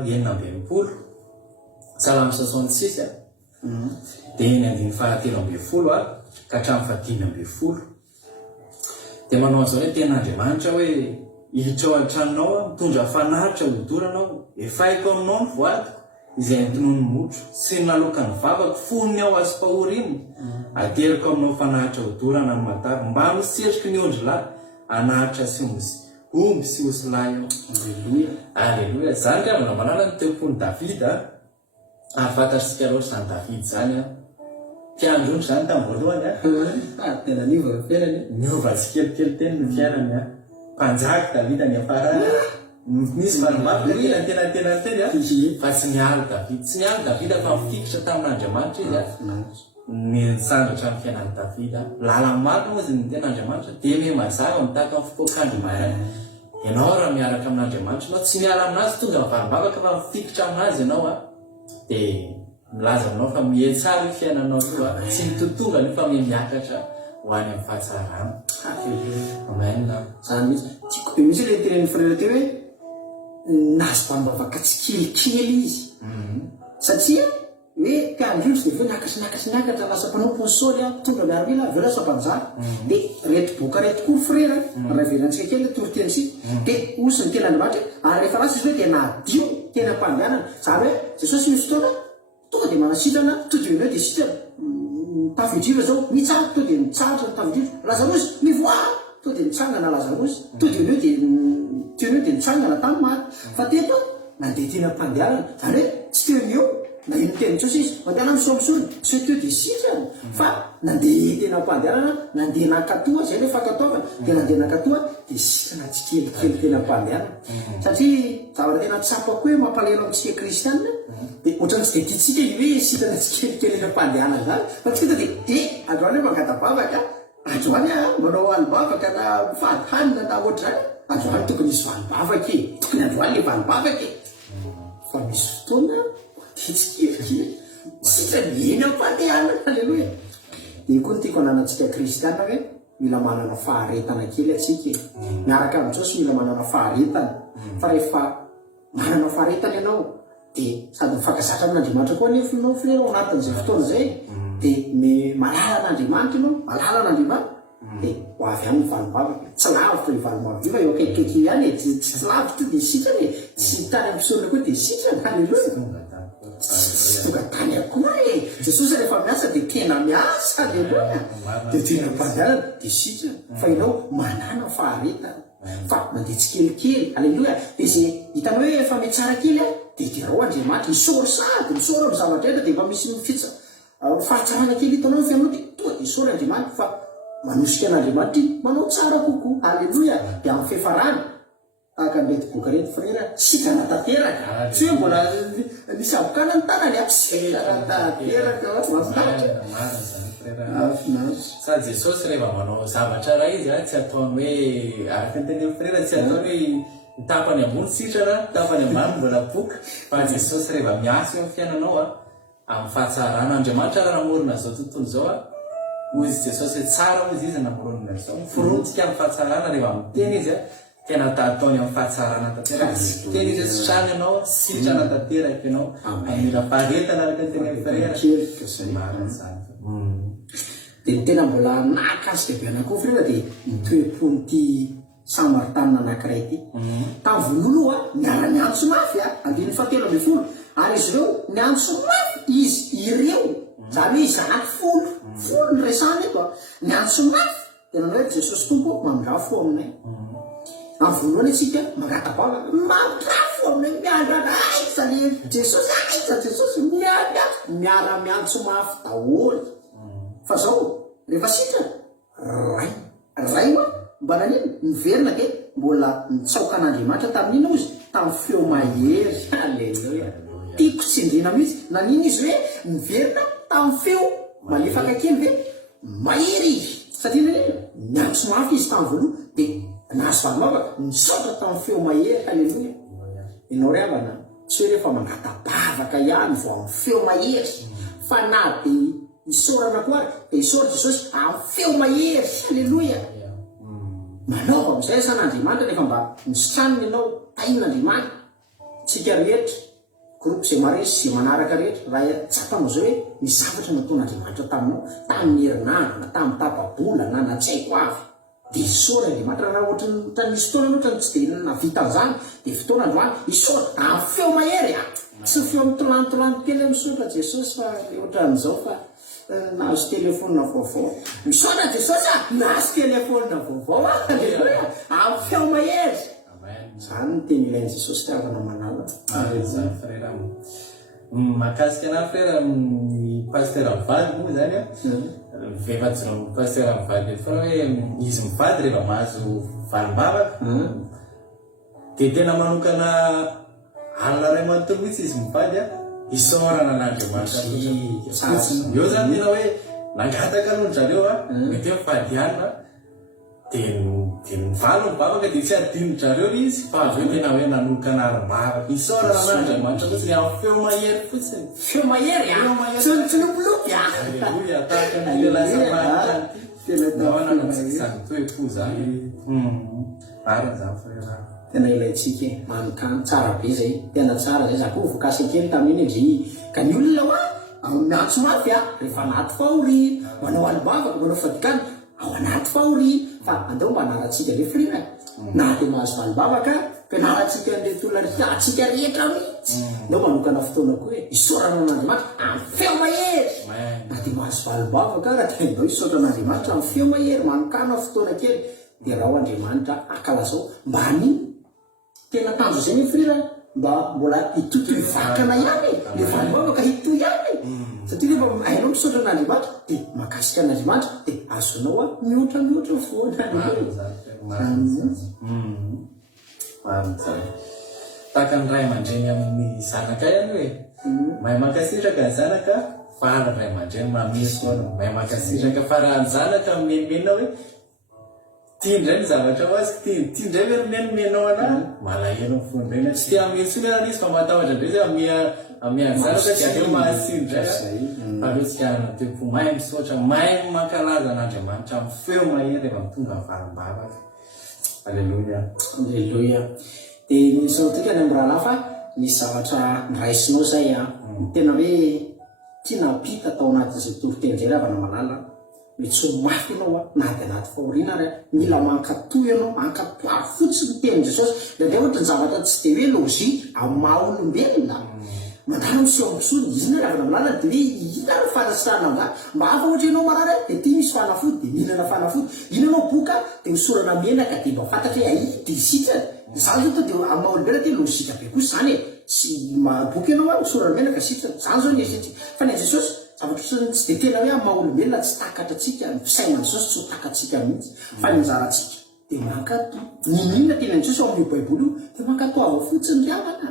9:20 Salamo 66 dia 9:13 ka hatramin'ny 15:10 dia manao an'izao hoe ten'Andriamanitra hoe hiditra ao an-tranonao mitondra fanaritra hodoranao efa haiko aminao ny voadiko izay antonony motro sy naloka ny vavako fonony ao azy pahoriny ateriko aminao fanahitra hodorana ny matavy mba misetriky ny ondry lahy anahitra sy omby sy osy lahy ao aleloia zany ka mbola manala ny teopony Davida ary fantatritsika loatra zany Davida zany mpiandrondro zany tamin'ny voalohany tena niova fiainany niova tsikelikely teny ny fiainany mpanjaky Davida ny afarany misy valim-bavaka tena teny fa tsy nialo Davida fa mifikitra tamin'Andriamanitra izy nisandratra ny fiainan'ny Davida lala maro moa izy ny ten'Andriamanitra dia me mazava mitahaka amin'ny fokoakandro marina ianao raha miaraka amin'Andriamanitra ianao tsy miala aminazy tonga valim-bavaka fa mifikitra aminazy ianao dia milaza aminao fa mietsara io fiainanao io tsy mitotonga io fa miakatra ho any amin'ny fahatsarana amen zany mihitsy tiako be mihitsy le tenen'ny frera teo hoe nahazo valim-bavaka tsy kelikely izy satria hoe mpiandrondro dia ve niakatra lasa mpanompo ny sôly tonga miarovila aveo lasa mpanjaka dia reto boka reto koa frera raha verantsika kely toritenysika dia osy ny ten'Andriamanitra ary rehefa lasa izy hoe dia nadio tena mpandehanana zany hoe Jesosy misy fotoana tonga dia manasitrana todineo dia sitrana tafidriva zao mitsara to dia mitsaratra ny tafidriva Lazarosy mivoa to dia mitsangana Lazarosy todineo dia mitsangana tamin'ny maty fa teto nandeha tena mpandehanana zany hoe tsy teo eo na ino teny Jesosy izy mandehanana misomisony tsy teo dia sitrana fa nandeha tena mpandehanana nandeha nakatoa zay rehefa kataovana dia nandeha nakatoa dia sitrana tsy kelikely tena mpandehanana satria zavatra tena tsapako hoe mampalelo amintsika kristianina dia ohatran'ny tsy dia tiatsika io hoe sitrana tsy kelikely tena mpandehanana zany fa tsika dia androany hoe mangata-bavaka androany manao valim-bavaka na mifaly-hanina na ohatr'izany androany tokony misy valim-bavaka tokony androany le valim-bavaka fa misy fotoana titsikelikely sitra eny ampandehanana aleloia dia koa ny tiako ananantsika kristianina hoe mila manana faharetana kely atsika miaraka amin'ny Jesosy mila manana faharetana fa rehefa manana faharetana ianao dia sady mifankazatra amin'Andriamanitra koa nefa ianao frera ao anatin'izay fotoana zay dia malala an'Andriamanitra ianao malala an'Andriamanitra dia ho avy any ny valim-bavaka tsy lavitra ny valim-bavaka io fa eo akaikikaiky ihany tsy lavitra dia sitrany tsy tany ampisorona koa dia sitrany aleloia tsy tonga tany akoa Jesosy rehefa miasa dia tena miasa aleloia dia tena mpandehanana dia sitrany fa ianao manana faharetana fa mandeha tsy kelikely aleloia dia zay hitanao hoe efa metsara kely dia idirao Andriamanitra misôro sady misôro amin'ny zavatra ena dia mba misy fahatsarana kely hitanao fiainao dia tonga dia isôro Andriamanitra fa manosika an'Andriamanitra manao tsara kokoa aleloia dia amin'ny fiafarany tahaka nyrety boka rety frera sitrana tanteraka tsy hoe mbola nisabokana ny tanany sitrana tanteraka sady Jesosy rehefa manao zavatra raha izy tsy ataony hoe araka ny teny frera tsy ataony hoe tapany ambony sitrana tapany ambany mbola boka fa Jesosy rehefa miasa eo amin'ny fiainanao amin'ny fahatsarana Andriamanitra raha namorona zao tontolo zao hoy izy Jesosy hoe tsara hoy izy namorona zao firontsika amin'ny fahatsarana rehefa miteny izy tena ataony amin'ny fahatsarana tanteraka tena izy tsy trano ianao sitra natanteraka ianao amin'ny raha-paharetana araka ny tena frera marina zany dia tena mbola nakasika be anako frera dia nitoeponyity Samaritanina anankiray ity tamin'ny volohaloha miara-miantso mafy andiny 17 ary izy ireo miantso mafy izy ireo zany hoe zaky folo ny resany eto miantso mafy tena hoe Jesosy tompo mandrafo aminay amin'ny voalohany isika mangatabala mandrafo aminay miandranay zany Jesosy aiza Jesosy miara-miantso mafy daholo fa zao rehefa sitra ray mba nanino niverina ke mbola nitsaoka an'Andriamanitra tamin'ino izy tamin'ny feo mahery alleluia tiako tsindrina mihitsy nanino izy hoe niverina tamin'ny feo malefaka kely hoe mahery izy satria nanino miantso mafy izy tamin'ny voaloha dia nahazo valimavaka nisaotra tamin'ny feo mahery alleluia ianao ry havana tsy hoe rehefa mangatabavaka ihany vao amin'ny feo mahery fa na dia isorana koa dia isora Jesosy amin'ny feo mahery alleluia manao amin'izay san'Andriamanitra rehefa mba nisitraniny ianao tain'Andriamanitra tsika rehetra groupe izay maresy izay manaraka rehetra raha tsapanao zao hoe ny zavatra nataon'Andriamanitra taminao tamin'ny herinandro na tamin'ny tapa-bola na natsaiko avy dia isora Andriamanitra raha ohatra nisy fotoana ohatra tsy dia navita an'izany dia fotoana androany isora amin'ny feo mahery tsy feo mitolantolano kely misotra Jesosy fa ohatran'izao fa nahazo telefônina vaovao misaona Jesosy nahazo telefônina vaovao amin'ny feo mahery zany ny teny ilain'i Jesosy tiavana manala zany frera mahakasika anahy frera ny paster mivady moa zany vehivajy paster mivady fa hoe izy mivady rehefa mahazo valimbavaka dia tena manokana alina ray manontolo mihitsy izy mivady isorana an'Andriamanitra eo zany tena hoe nangataka aloha zareo mety hoe mifadiana dia mivaly mivavaka dia tsy adino zareo izy fa avy eo tena hoe nanomboka narim-bavaka isorana an'Andriamanitra fotsiny amin'ny feo mahery fotsiny feo mahery tsy lopolopy alleluia tahaka ny lelasamatanyzany toe-po zany marina zany frera tena ilayntsika manokany tsara be zay tena tsara zay zakoa voakasika kely tamin'iny indry ka ny olona hoa miantso mafy rehefa anaty fahoriana manao alibavaka manao fadikana ao anaty fahoriana fa andeo mba anaratsika le frira na dia mahazo valibavaka mpianaratsika nreto olona ritatsika rehetra mihitsy ndeo manokana fotoana koa hoe isorana an'Andriamanitra amin'ny feo mahery na dia mahazo valibavaka raha dia ndeo isorana an'Andriamanitra amin'ny feo mahery manokana fotoana kely dia raha Andriamanitra akalazao mba haniny tena tanjo zay ny frira mba mbola hitoto vakana ihany le valibavaka hito ihany satria rehefa hainao misaotra an'Andriamanitra dia mahakasika an'Andriamanitra dia azonao mihoatra foana tahaka ny ray aman-dreny amin'ny zanaka ihany hoe mahay makasitraka ny zanaka faly ray aman-dreny mamesy foana mahay makasitraka fa raha ny zanaka menimena hoe tia indray ny zavatra ho azy tia indray hoe menomenao anahy malahelo ny fondraina tsy tia amesy io izy fa matahotra indray zay amiany zanaka tsy ateo mahasindray fa eo tsy anana teopo mahay misaotra mahay mankalaza an'Andriamanitra amin'ny feo mahery rehefa mitonga ny valim-bavaka alleluia alleluia dia misy tika ny amin'ny rahalahy fa nisy zavatra niraisinao zay tena hoe tia nampita tao anatin'izay toriteny zay ravana malala mety mafy ianao na dia anaty fahoriana ary mila mankatoy ianao mankatoary fotsiny teny Jesosy ndraindray ohatra ny zavatra tsy dia hoe lôzika amin'ny maha-olombelona mandana miseho ampisony izina ravana malala dia hoe ina no fanasirana nga mba hafa ohatra ianao marary dia tia misy fanafody dia mihinana fanafody ina anao boka dia misorana menaka dia mba fantatra hoe dia sitrany zany zao to dia amin'ny maha-olombelona dia lôzika be kosa zany tsy boky ianao misorana menaka sitrany zany zao ny eritreritry fa ny Jesosy zavatra tsy dia tena hoe amin'ny maha-olombelona tsy takatratsika ny fisainana Jesosy tsy ho takatsika mihitsy fa ny anjaratsika dia mankato ninona tena ny Jesosy ao amin'io baiboly io dia mankato ava fotsiny ry havana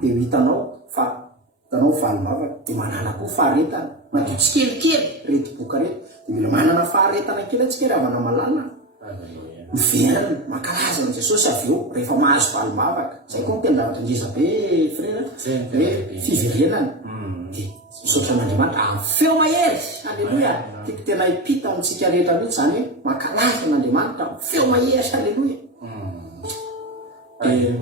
dia hitanao fa hitanao valimavaka dia manana koa faharetana madio tsy kelikely reto boka reto dia mila manana faharetana kely atsika ry havana malala miverana mankalaza ny Jesosy avy eo rehefa mahazo valimavaka zay koa tena zavatra ngeza be frera hoe fiverenana dia misaotra an'Andriamanitra amin'ny feo mahery alleluia tiako tena hipita amintsika rehetra mihitsy zany hoe mankalaza an'Andriamanitra amin'ny feo mahery alleluia dia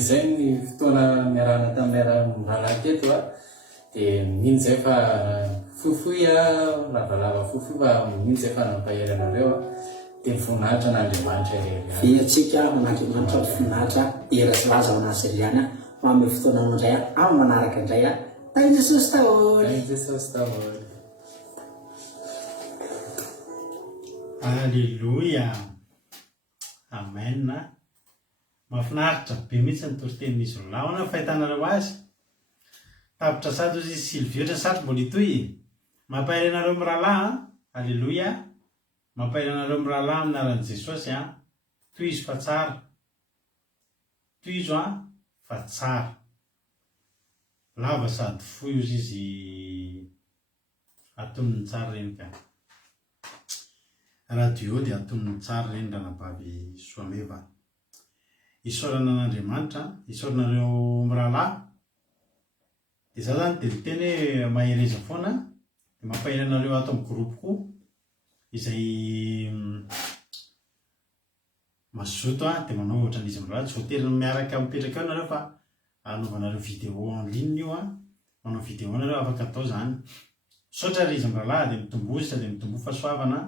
zay ny fotoana miarahana tamin'ny rahalahy teto a dia mino zay fa fohifohy lavalava fohifohy fa mino zay fa nampahery anareo a dia voninahitra n'Andriamanitra irery atsika man'Andriamanitra voninahitra erazilaza ho anazy iry ihany a manome fotoana indray amin'ny manaraka indray a tainy Jesosy taholy Jesosy taholy. Alleluia, amen. Mahafinaritra be mihitsy ny toritenin'izy roa lahy. Ahoana fahitanareo azy? Tapitra sady ozy izy Sylvie oatra satry mbola itoy. Mampahery anareo amin'ny rahalahy. Alleluia. Mampahery anareo amin'ny rahalahy amin'ny anaran'i Jesosy a. Toy izy fa tsara. Toy izy fa tsara. Lava sady fohy ozy izy atonony tsara reny ka. Radio dia atonony tsara reny ranabavy Soameva. Isaorana an'Andriamanitra, isaoranareo mirahalahy. Dia za zany dia miteny hoe mahereza foana, dia mampahery anareo ato amin'ny groupe izay mazoto dia manao ohatra an'izy mirahalahy. Tsy voatery miaraka mipetraka eo nareo fa anaovanareo vidéo en ligne io manao vidéo nareo afaka atao zany. Saotra ry izy mirahalahy dia mitomboza dia mitombo fahasoavana.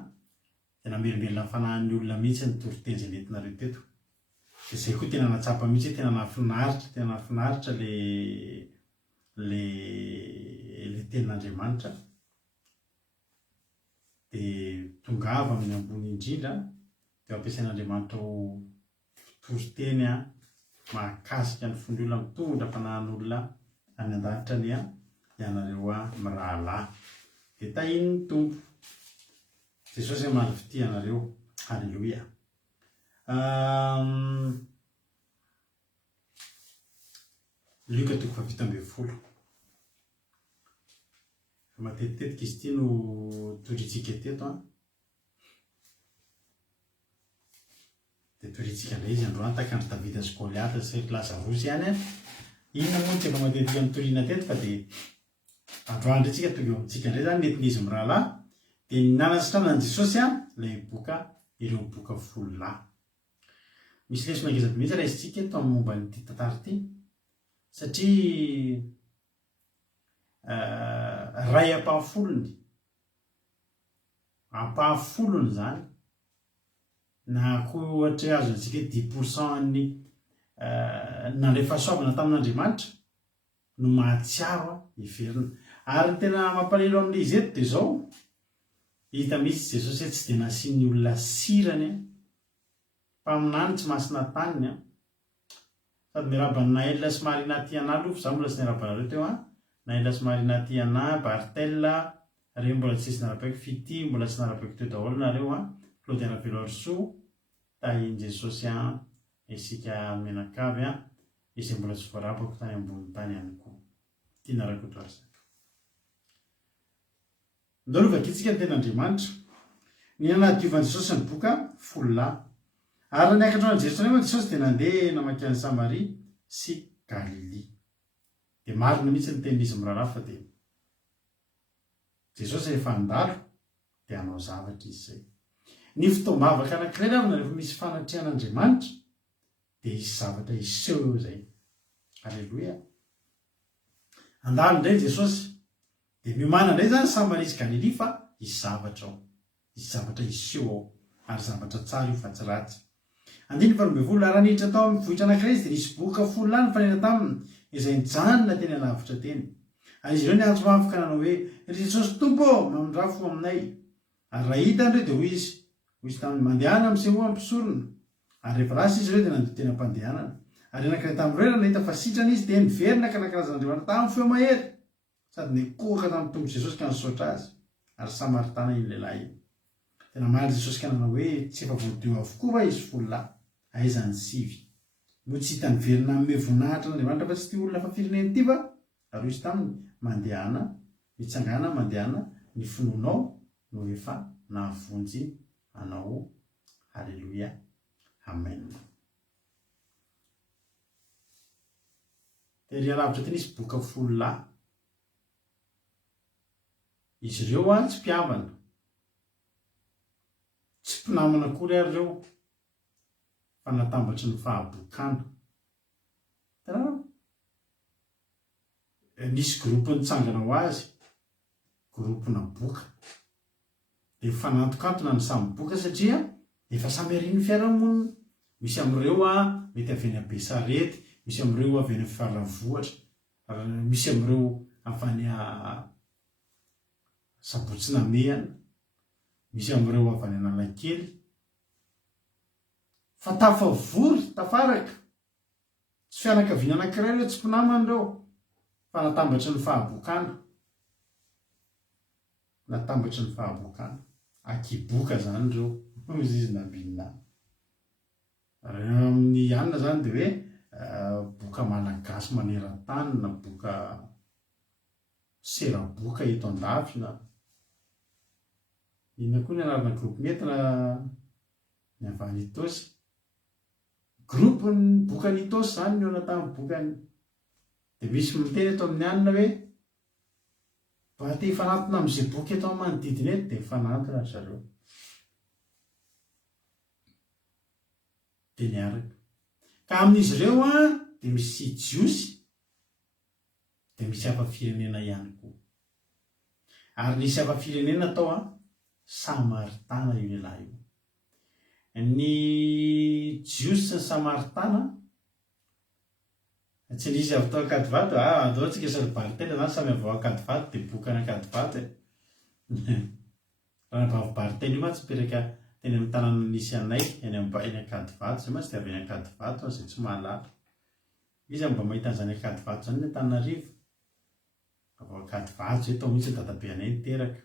Dia namerimberina ny fanahin'ny olona mihitsy ny toriteny izay nentinareo teto. Dia izay koa tena natsapa mihitsy, tena nafinaritra le tenin'Andriamanitra. Dia tongava amin'ny ambony indrindra dia ampiasain'Andriamanitra ho toriteny mahakasika ny fony olona mitondra fanahin'olona any an-danitra ny ianareo mirahalahy. Dia tahiny ny tompo. Jesosy malefity anareo. Alleluia. Luka 12:20. Matetitetika izy ity no torintsika teto dia torintsika ilay izy androany takandro Davida sy Goliata sy Lazarosy ihany inona moa tsy efa matetika mitoriana teto fa dia androany itsika tonga eo amintsika indray zany nentin'izy mirahalahy. Dia nanasitranan Jesosy ilay boka, ireo boka folo lahy. Misy lesona ngezako mihitsy raha isitsika eto amin'ny momba n'ity tantara ity satria ray ampahafolony zany na koa ohatra azo antsika 10% ny nandray fahasoavana tamin'Andriamanitra no mahatsiaro iverina. Ary ny tena mampalahelo amin'ilay izy eto dia zao hita misy Jesosy tsy dia nasiany olona sirany mpaminany tsy masina taniny sady mirabany Naela sy Marina Tiana aloha fa za mbola tsy niarabanareo teo Naela sy Marina Tiana, Bartella reo mbola tsy narabaiko, Fity mbola tsy narabaiko teo daholo nareo Claudiana Veloarso tahin Jesosy isika menakavy izay mbola tsy voarabako tany ambony tany ihany koa. Tia narako to arsaka. Ndalovaka itsika ny ten'Andriamanitra. Ny nanadiovan'i Jesosy ny boka folo lahy. Ary niakatra Jesosy nefa Jesosy dia nandeha namaky an'i Samaria sy Galilea. Dia marina mihitsy ny tenin'izy mirahalahy fa dia Jesosy rehefa handalo dia hanao zavatra izy zay. Ny fotoam-bavaka anankiray ravina rehefa misy fanatrehan'Andriamanitra dia isy zavatra iseho eo zay. Alleluia. Handalo indray Jesosy dia miomana indray zany Samaria sy Galilea fa isy zavatra ao. Isy zavatra iseho ao ary zavatra tsara io fa tsy ratsy. Andiny fa rombey folo raha niditra tao amin'ny vohitra anankiray izy dia nisy boka folo lahy nifanena taminy izay nijanona teny alavitra teny. Ary izy ireo niantso mafy ka nanao hoe ry Jesosy Tompo mamindrafo aminay. Ary raha hita andreo dia hoy izy taminy mandehana amin'izay ho ampisorona. Ary rehefa lasa izy ireo dia nandeha teny am-pandehanana. Ary anankiray tamin'ireo raha nahita fa sitrana izy dia niverina ka nankalazan'Andriamanitra tamin'ny feo mahery. Sady nikohaka tamin'ny tombo Jesosy ka nisaotra azy. Ary Samaritana iny lehilahy iny. Tena maly Jesosy ka nanao hoe tsy efa voadio avokoa va izy folo lahy. Aiza ny sivy. No tsy hita niverina amin'ny voninahitra n'Andriamanitra fa tsy tia olona fa fireneny ity va? Ary izy taminy mandehana, mitsangana mandehana ny finoanao no efa nahavonjy anao. Alleluia. Amen. Dia ry alavitra teny isy boka folo lahy. Izy ireo tsy mpiavana. Tsy mpinamana akory ary ireo. fanatambatry ny fahabokana. Nisy groupe nitsangana ho azy, groupe-na boka. Dia fanantokantona ny samy boka satria efa samy ariny fiarahamonina. Misy amin'ireo mety avy any Besarety, misy amin'ireo avy any Faravahatra, misy amin'ireo avy any Sabotsynamehana, misy amin'ireo avy any Analakely. Fa tafavory, tafaraka. Tsy fianakaviana anankiray ireo, tsy mpinamana ireo. Fa natambatry ny fahabokana. Natambatry ny fahabokana. Akiboka zany ireo. Izy nabinina. Amin'ny anina zany dia hoe boka malagasy maneran-tany na boka seraboka eto an-dafy na inona koa ny anarana groupe nentina ny avy any Itosy. Groupe ny boka ny Itosy zany no tamin'ny bokany. Dia misy miteny eto amin'ny anina hoe mba te hifanantona amin'izay boky eto amin'ny manodidina eto dia hifanantona ry zareo. Dia niaraka. Ka amin'izy ireo dia misy jiosy, dia misy hafa-firenena ihany koa. Ary nisy hafa-firenena atao Samaritana io lehilahy io. Ny jiosy sy ny Samaritana tsy nisy avy tao Akadivato, andao tsika Saint-Barthélemy zany samy avao Akadivato dia bokana Akadivato. Raha Barthélemy io ma tsy pereka teny amin'ny tanàna nisy anay eny Akadivato, zay ma tsy dia avy any Akadivato izay tsy mahalala. Izy mba mahita an'izany Akadivato zany ny Antananarivo. Avao Akadivato zay tao mihitsy dadabe anay niteraka.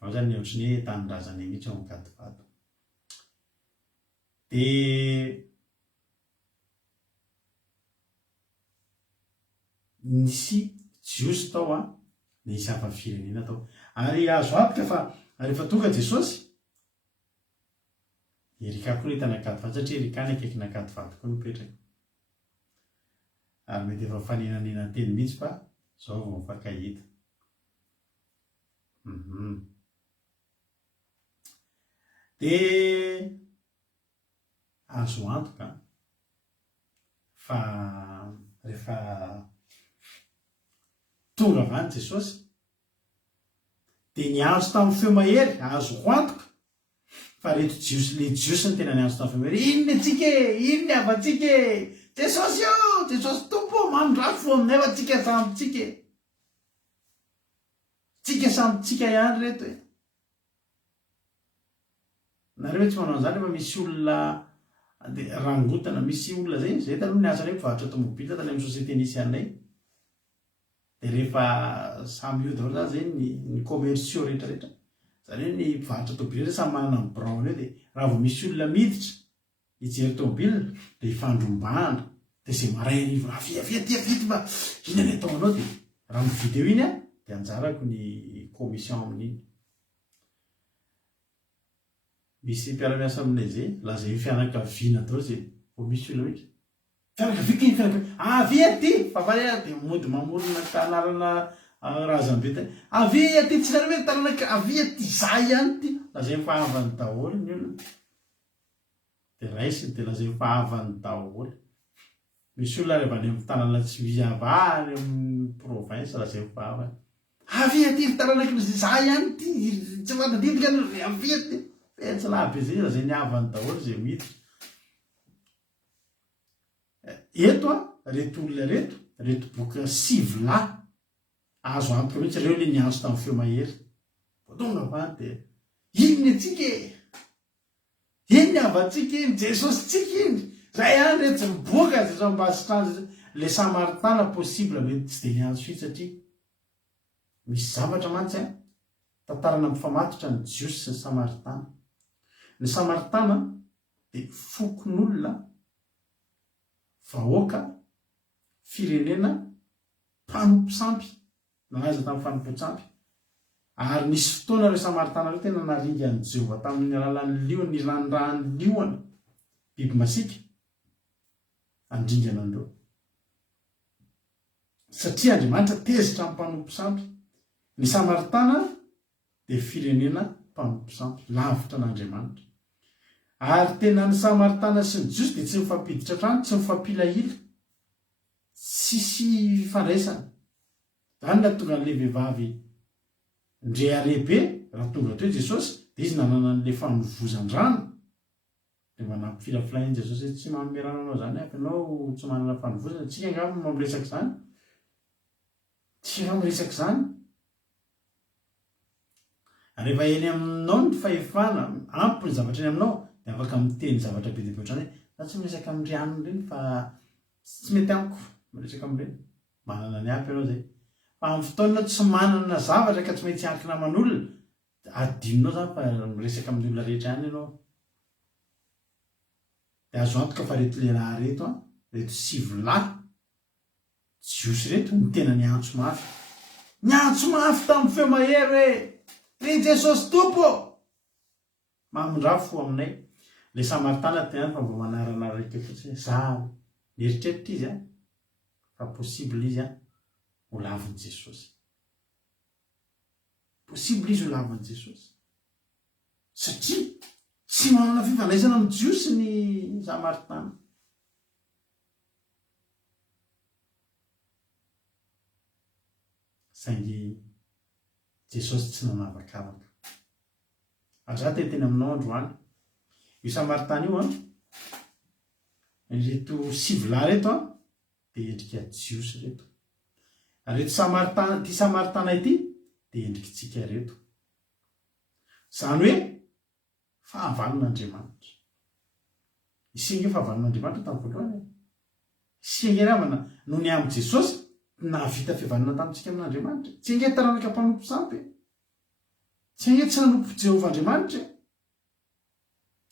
Ao zany ohatrany hoe tanin-drazana mihitsy ao Akadivato. Dia nisy jiosy tao nisy hafa-firenena tao. Ary azo apika fa rehefa tonga Jesosy erika koa hitana Akadivato satria erika ny akaikina Akadivato koa mipetraka. Ary mety efa fanenanena teny mihitsy fa zao vao mifankahita. Dia azo antoka fa rehefa tonga avy any Jesosy dia niazo tamin'ny feo mahery, azo antoka fa reto jiosy, le jiosy ny tena niazo tamin'ny feo mahery. Inona antsika e? Inona avantsika e? Jesosy io! Jesosy tompo! Mandrafo aminay fa tsika sambytsika e! Tsika sambytsika ihany reto e! Nareo tsy manao an'izany rehefa misy olona rangotana, misy olona zay taloha niasa anay mpivarotra tomobila tany amin'ny sosiete nisy anay. Dia rehefa samy io daholo zany ny commerciaux rehetrarehetra. Izany hoe ny mpivarotra tomobila rehetra samy manana ny braony eo. Dia raha vao misy olona miditra hijery tomobila dia hifandrombahana. Dia izay maray arivo avia mba inona ny ataonao. Dia raha mividy eo iny dia anjarako ny commission amin'iny. Misy mpiara-miasa aminay zay lazay fianakaviana daholo zay vao misy olona mihitsy. Fianakaviana avia ty fa valera dia mody mamorona tanàrana razam-be tany. Avia ty tsy nareo hoe tanàna avia ty zay ihany ty. Lazay fahavany daholo ny olona. Dia raisiny dia lazay fahavany daholo. Misy olona rehefa any amin'ny tanàna tsy viavany amin'ny province lazay fahavany. Avia ty tanàna zay ihany ty. Tsy fantadidika avia ty. Tsy lahabe zay lazay ny havany daholo zay miditra. Eto reto olona reto boka sivolahy azo antoka mihitsy ireo le niazo tamin'ny feo mahery. Tonga avany dia inona antsika e? Inona avantsika iny? Jesosy tsika iny. Zay ihany reto tsy miboaka zay zao mba sitrany le Samaritana possible mety tsy dia niazo fitsy satria misy zavatra mantsy tantarana mifamatotra ny jiosy sy ny Samaritana. Ny Samaritana dia fokon'olona vahoaka firenena mpanompo-tsampy, nalaza tamin'ny fanompo-tsampy. Ary nisy fotoana ireo Samaritana ireo tena naringan'i Jehovah tamin'ny alalan'ny liona, ny ranondrahan'ny liona, biby masika, andringana andreo. Satria Andriamanitra tezitra amin'ny mpanompo-tsampy. Ny Samaritana dia firenena mpanompo-tsampy, lavitra an'Andriamanitra. ary tena ny Samaritana sy ny Jiosy dia tsy mifampiditra trano, tsy mifampilahila, sisy fandraisana. Zany na tonga n'le vehivavy ndre arebe raha tonga teo Jesosy dia izy nanana n'le fanovozan-drano dia manampy filafilahiny Jesosy hoe tsy mamerana anao zany fa ianao tsy manana fanovozana. Tsika angamba mamiresaka zany, tsika miresaka zany. Rehefa eny aminao ny fahefana ampy ny zavatra eny aminao dia afaka miteny zavatra be dia be ohatrany hoe tsy miresaka amin'ny aniny reny fa tsy mety amiko miresaka amin'ireny. Manana ny ampy ianao zay. Fa amin'ny fotoana tsy manana zavatra ka tsy maintsy ankina aman'olona adinonao zany fa miresaka amin'ny olona rehetra ihany ianao. Dia azo antoka fa reto lehilahy reto reto 7 lahy Jiosy reto ny tena niantso mafy. Niantso mafy tamin'ny feo mahery hoe ry Jesosy tompo mamindra fo aminay. Le Samaritana tena fa mba manaranaraka fotsiny za mieritreritra izy fa possible izy ho lavin'i Jesosy. Possible izy ho lavin'i Jesosy satria tsy manana fifandraisana amin'ny Jiosy ny Samaritana. Saingy Jesosy tsy nanavakavaka. Ary za teny aminao androany io Samaritana io reto 7 lahy reto dia endrika Jiosy reto. Reto Samaritana, ty Samaritana ity dia endrikitsika reto. Zany hoe fahavalon'Andriamanitra. Isinga fahavalon'Andriamanitra tamin'ny voalohany. Isinga ravana no ny amin'ny Jesosy nahavita fihavanana tamintsika amin'Andriamanitra. Tsy inge taranaka mpanompo sampy. Tsy inge tsy nanompo Jehovah Andriamanitra.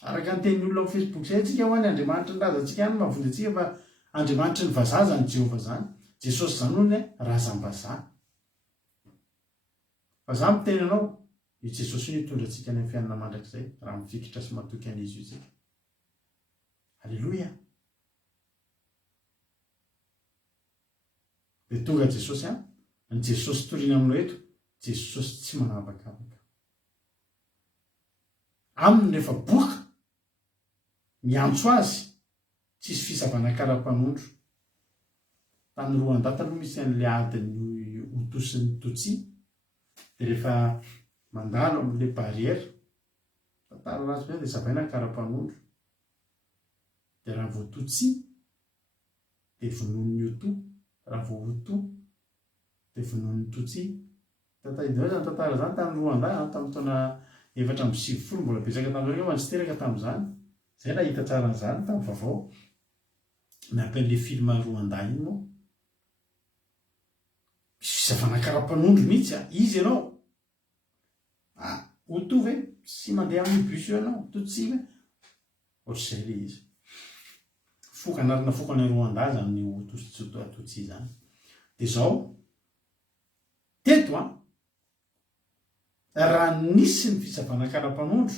Araka ny tenin'ny olona amin'ny Facebook zay tsika ho any Andriamanitra ny razantsika ihany mahavonjy antsika fa Andriamanitra ny vazaha zany Jehovah zany. Jesosy zany hono razam-bazaha. Fa za miteny anao io Jesosy io hitondra antsika ny fiainana mandrakizay raha mifikitra sy matoky an'izy io tsika. Halleluja. Dia tonga Jesosy ny Jesosy toriana aminao eto, Jesosy tsy manavakavaka. Aminy rehefa boka miantso azy tsisy fisavana kara-panondro. Tany Rwanda taloha misy an'le adiny otosiny Tutsi dia rehefa mandalo amin'le barrière tantara ratsy be dia zavaina ny kara-panondro. Dia raha vao Tutsi dia vonoin'ny Hutu, raha vao Hutu dia vonoin'ny Tutsi. Tantara zany tantara zany tany Rwanda tamin'ny taona 470 mbola betsaka tamin'ireo mantsiteraka tamin'izany. Zay nahita tsara an'izany tamin'ny vaovao miampy an'le film Rwanda iny moa. Misy fisavana kara-panondro mihitsy izy ianao. Hutu ve tsy mandeha amin'ny bus io ianao, Tutsi ve ohatr'izay le izy. Fokanarina fokana Rwanda zany ny Hutu sy Tutsi zany. Dia zao teto raha nisy ny fisavana kara-panondro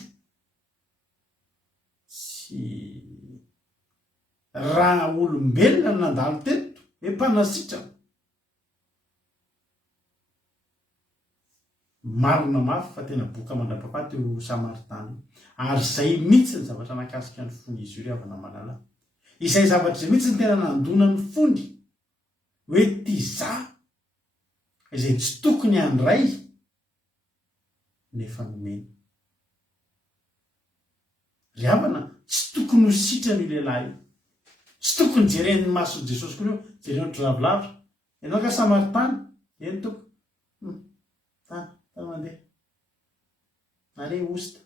sy raha olombelona nandalo teto hoe mpanasitrana marina mafy fa tena boka mandrapahafaty io Samaritana. Ary zay mihitsy ny zavatra nakasika ny fony izy io ry havana malala. Izay zavatra izay mihitsy ny tena nandona ny fony hoe ty za izay tsy tokony handray nefa nomeny. Ry havana tsy tokony ho sitrana io lehilahy. Tsy tokony jeren'ny mason'i Jesosy koa io, jereny ravilavitra. Ianao ka Samaritana, eny toko. Tany mandeha. Ale osta.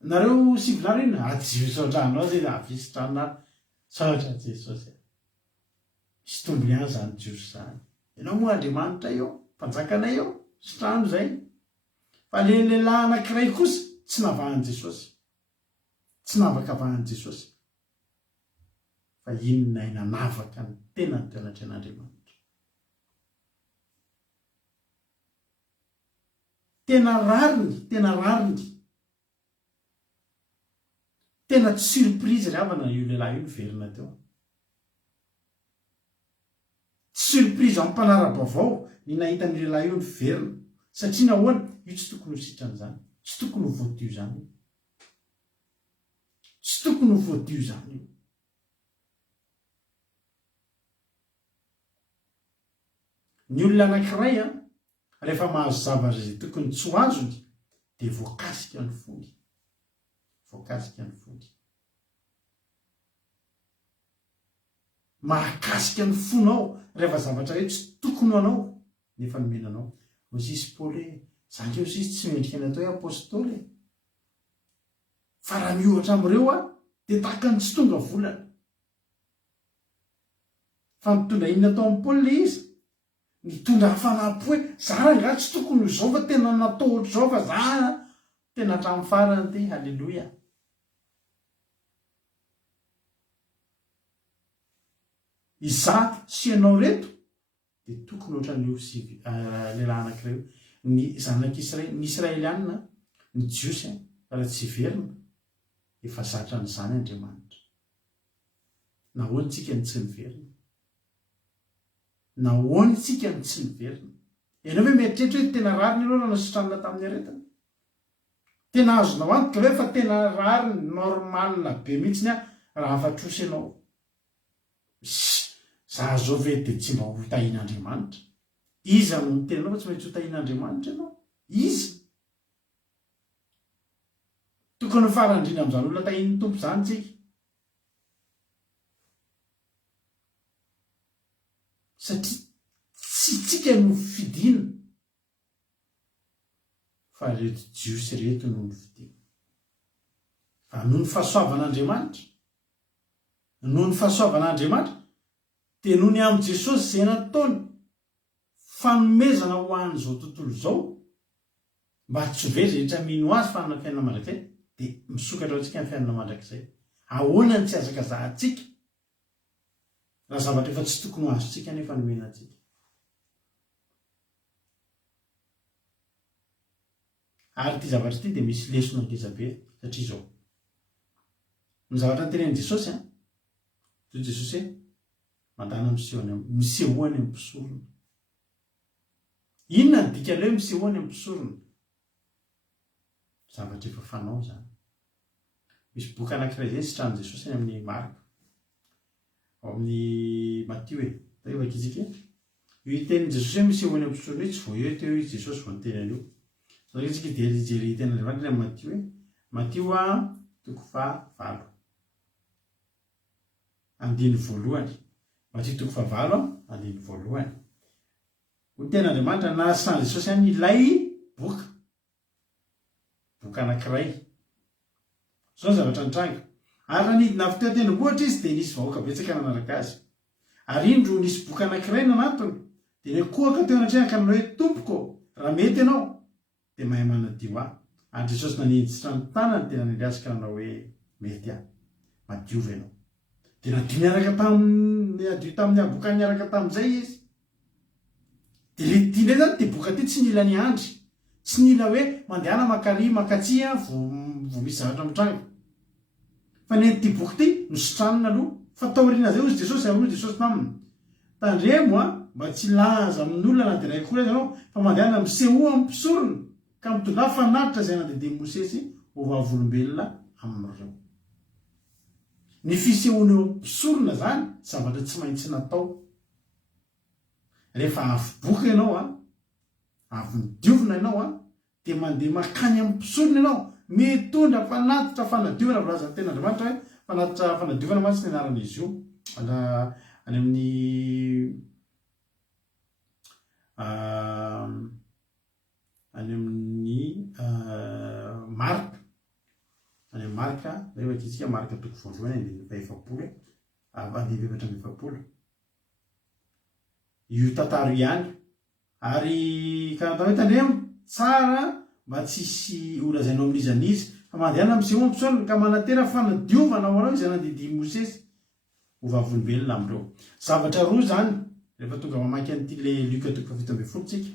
Nareo 7 lahy iny ajiosotranao zay avisitranao saotra Jesosy. Misy tombony ihany zany Jiosy zany. Ianao moa Andriamanitra io, mpanjakanay io, sitrano zay. Fa le lehilahy anankiray kosa tsy navahan'i Jesosy. Tsy navakavahan'i Jesosy. Fa inona nanavaka ny tena ny teonatra an'Andriamanitra. Tena rariny. Tena tsy surprise ry havana io lehilahy io niverina teo. Tsy surprise amin'ny mpanara-baovao ny nahita ny lehilahy io niverina. satria nahoana io tsy tokony ho sitran'izany, tsy tokony ho voadio zany io, tsy tokony ho voadio zany io. Ny olona anankiray rehefa mahazo zavatra zay tokony tsy ho azony dia voakasika ny fony, voakasika ny fony, mahakasika ny fonao rehefa zavatra hoe tsy tokony anao nefa nomenanao. Mozisy Paoly zange osisy tsy mendrika ny atao hoe apôstôly fa raha miohatra amin'ireo dia tahaka ny tsy tonga volana. Fa mitondra inona tao amin'ny Paoly izy? Mitondra hafanapo hoe za nga tsy tokony izao fa tena natao ohatr'izao fa za tena hatramin'ny farany ty. Halleloia. Izaho sy ianao reto dia tokony ohatran'io lehilahy anankiray ny zanak'Israely, ny Israelianina, ny jiosy raha tsy verina efa zatra n'izany Andriamanitra. Nahoana tsika ny tsy niverina? Nahoana tsika ny tsy niverina? Ianao hoe mieritreritra hoe tena rariny ianao raha nasotranina tamin'ny aretana? Tena azonao antoka ve fa tena rariny normalina be mihitsy raha afatrosa ianao? Za zao ve dia tsy mba ho tahian'Andriamanitra? Iza no ny tenanao fa tsy maintsy ho tahian'Andriamanitra ianao? Iza? Tokony ho farany indrindra amin'izany olona tahian'ny tompo izany tsika. Satria tsy tsika no fidiana fa reto jiosy reto no fidiana. Fa noho ny fahasoavan'Andriamanitra, noho ny fahasoavan'Andriamanitra dia noho ny amin'i Jesosy izay nataony fanomezana ho an'izao tontolo izao mba tsy ho very rehetra mino azy fa hanana fiainana mandrakizay dia misokatra antsika amin'ny fiainana mandrakizay. Ahoana ny tsy azaka zahantsika raha zavatra efa tsy tokony ho azontsika nefa nomena antsika? Ary ity zavatra ity dia misy lesona ngeza be satria izao ny zavatra nytenenin Jesosy toy Jesosy hoe mandana misehoany amin'ny mpisorona. Inona ny dikan'ilay hoe misehoany amin'ny mpisorona? Zavatra efa fanao zany. Misy boky anankiray izay sitranin Jesosy any amin'ny Marka, ao amin'ny Matio tao vakitsika io tenin Jesosy hoe misehoany amin'ny mpisorona io tsy voa eo teo izy Jesosy vao niteny an'io. Zao itsika dia jery tena Andriamanitra amin'ny Matio hoe Matio 9:9 andiny voalohany. Matio 9:9 andiny voalohany. Ho tena Andriamanitra nasana Jesosy any ilay boka anankiray. Zao ny zavatra nitranga. Ary nanidina avy teo an-tendrombohitra izy dia nisy vahoaka betsaka nanaraka azy. Ary indro nisy boka anankiray nanatony dia nikohaka teo anatrehany ka nanao hoe tompoko, raha mety ianao dia mahay manadio ahy. Ary Jesosy nanenjitra ny tanany dia nanendasika nanao hoe mety aho, madiova ianao. Dia nadio miaraka tamin'ny boka niaraka tamin'izay izy. Dia le tiana zany dia boka ty tsy nila ny andry, tsy nila hoe mandehana makary makatsy vao misy zavatra mitranga. Fa nenty boky ty nosotranina aloha fa taoriana zay ozy Jesosy ary hoy Jesosy taminy tandremo mba tsy laza amin'ny olona na dia ray koa ianao fa mandehana miseho amin'ny mpisorona ka mitondra fanaritra izay nandehandeha Mosesy ho vavolombelona amin'ireo. Ny fisehoana eo amin'ny mpisorona zany zavatra tsy maintsy natao. Rehefa avy boka ianao avy nidiovina ianao dia mandeha makany amin'ny mpisorona ianao mitondra fanatitra fanadiovana volazan'ny tena Andriamanitra hoe fanatitra fanadiovana mantsy ny anarana izy io any amin'ny Marka, any amin'ny Marka rehefa kitsika Marka 2:7 io tantara ihany. Ary ka natao hoe tandremo tsara mba tsisy olazainao amin'izanizy fa mandehana miseho amin'ny mpisorona ka manatera fanadiovana ho anao izay nandidihy Mosesy ho vavolombelona amin'ireo. Zavatra roa zany rehefa tonga mamaky an'ity le Luka 7:7 tsika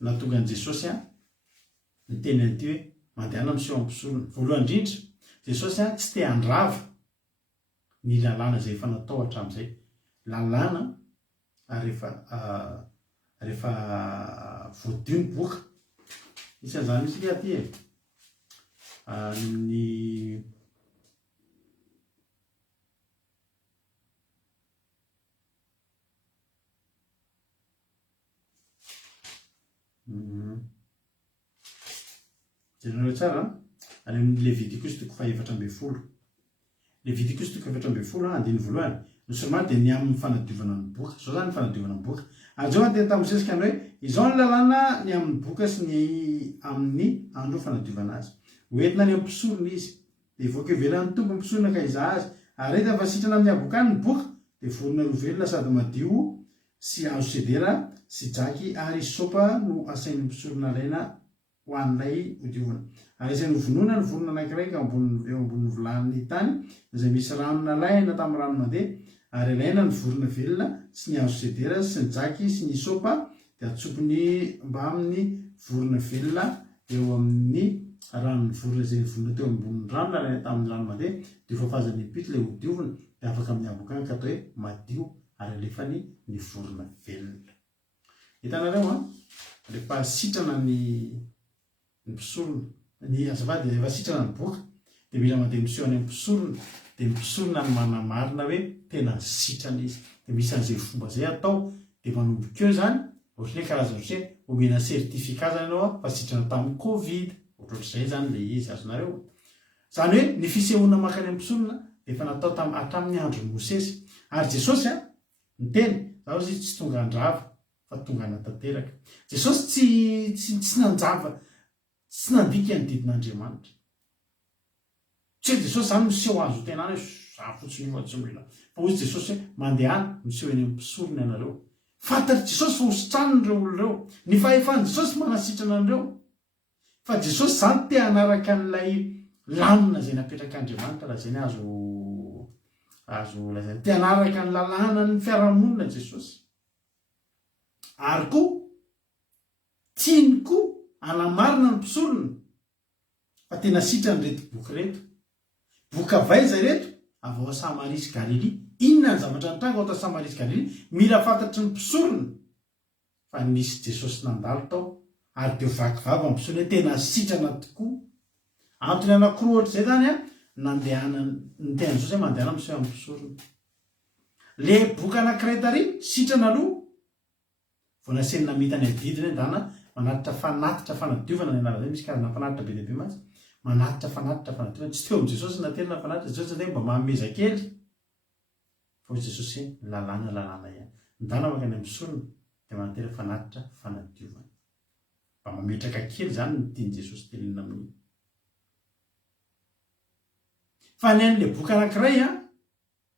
na tonga an' Jesosy ny teny an'ity hoe mandehana miseho amin'ny mpisorona. Voalohany indrindra Jesosy tsy te handrava ny lalàna izay efa natao hatramin'izay. Lalàna ary efa rehefa voadio ny boka isan'izany isika aty e ny jereo tsara any amin'ny Leviticus toko 7:10 Leviticus toko 7:10 andiny voalohany nosoromany dia ny amin'ny fanadiovana ny boka zao zany ny fanadiovana ny boka ary zao antena tamin'izesika ny hoe izao ny lalàna ny amin'ny boka sy ny amin'ny andro fanadiovana azy hoentina ny ampisorona izy dia voaka ivelan'ny tompo ampisorona ka iza azy ary rehefa fasitrana amin'ny abokany ny boka dia vorona rovelona sady madio sy azo sedera sy jaky ary sopa no asain'ny mpisorona alaina ho an'ilay hodiovana ary izay novonoana ny vorona anankiray ka eo ambony vilany tany izay misy rano nalaina tamin'ny rano mandeha ary alaina ny vorona velona sy ny azo sedera sy ny jaky sy ny sopa dia atsopony mba amin'ny vorona velona eo amin'ny ranony vorona izay vonona teo ambony rano nalaina tamin'ny rano mandeha dia fafazany pito ilay hodiovana dia afaka amin'ny abokany ka atao hoe madio ary alefany ny vorona velona hitanareo rehefa sitrana ny mpisorona ny azavady rehefa sitrana ny boka dia mila mandeha miseho any mpisorona dia mpisorona ny manamarina hoe tena sitrana izy dia misy an'izay fomba zay atao dia manomboka eo zany ohatry hoe karazana ohatry hoe omena sertifika zany ianao fa sitrana tamin'ny covid ohatrohatr'izay zany le izy azonareo zany hoe ny fisehoana makany amin'ny mpisorona dia efa natao hatramin'ny andron'ny Mosesy ary Jesosy ny teny zaho izy tsy tonga andrava fa tonga anatanteraka Jesosy tsy nanjava tsy nandika ny didin'Andriamanitra tsy hoe Jesosy zany miseho azo tena hoe za fotsiny io tsy mila fa ozy Jesosy hoe mandeha miseho eny amin'ny mpisorona ianareo fantatry Jesosy fa hositrany ireo olon'ireo ny fahefan'i Jesosy manasitrana an'ireo fa Jesosy zany te hanaraka an'ilay lamina izay napetraka Andriamanitra raha izay azo lazaina te hanaraka ny lalàna ny fiarahamonina Jesosy ary koa tiany koa anamarina ny mpisorona fa tena sitrany reto boky reto boka vaiza reto avy ao Samarisy Galily inona ny zavatra nitranga ao ta Samarisy Galily mila fantatry ny mpisorona fa nisy Jesosy nandalo tao ary teo vakivava ny mpisorona hoe tena sitrana tokoa antony anankiroa ohatr'izay zany nandehana ny tena Jesosy hoe mandehana miseho amin'ny mpisorona le boka anankiray tary sitrana aloha vao nasenina mitany adidiny ndana manatitra fanadiovana ny anara zay misy karazana fanatitra be deabe matsy manatitra fanadiovana tsy teo amin'ny Jesosy naterina fanatitra Jesosy zay mba mameza kely fa hoy Jesosy lalàna ihany ndana makany amin'ny mpisorona dia manatera fanatitra fanadiovana mba mametraka kely zany ny tiany Jesosy tenenina amin'io fa ny an'le boka anankiray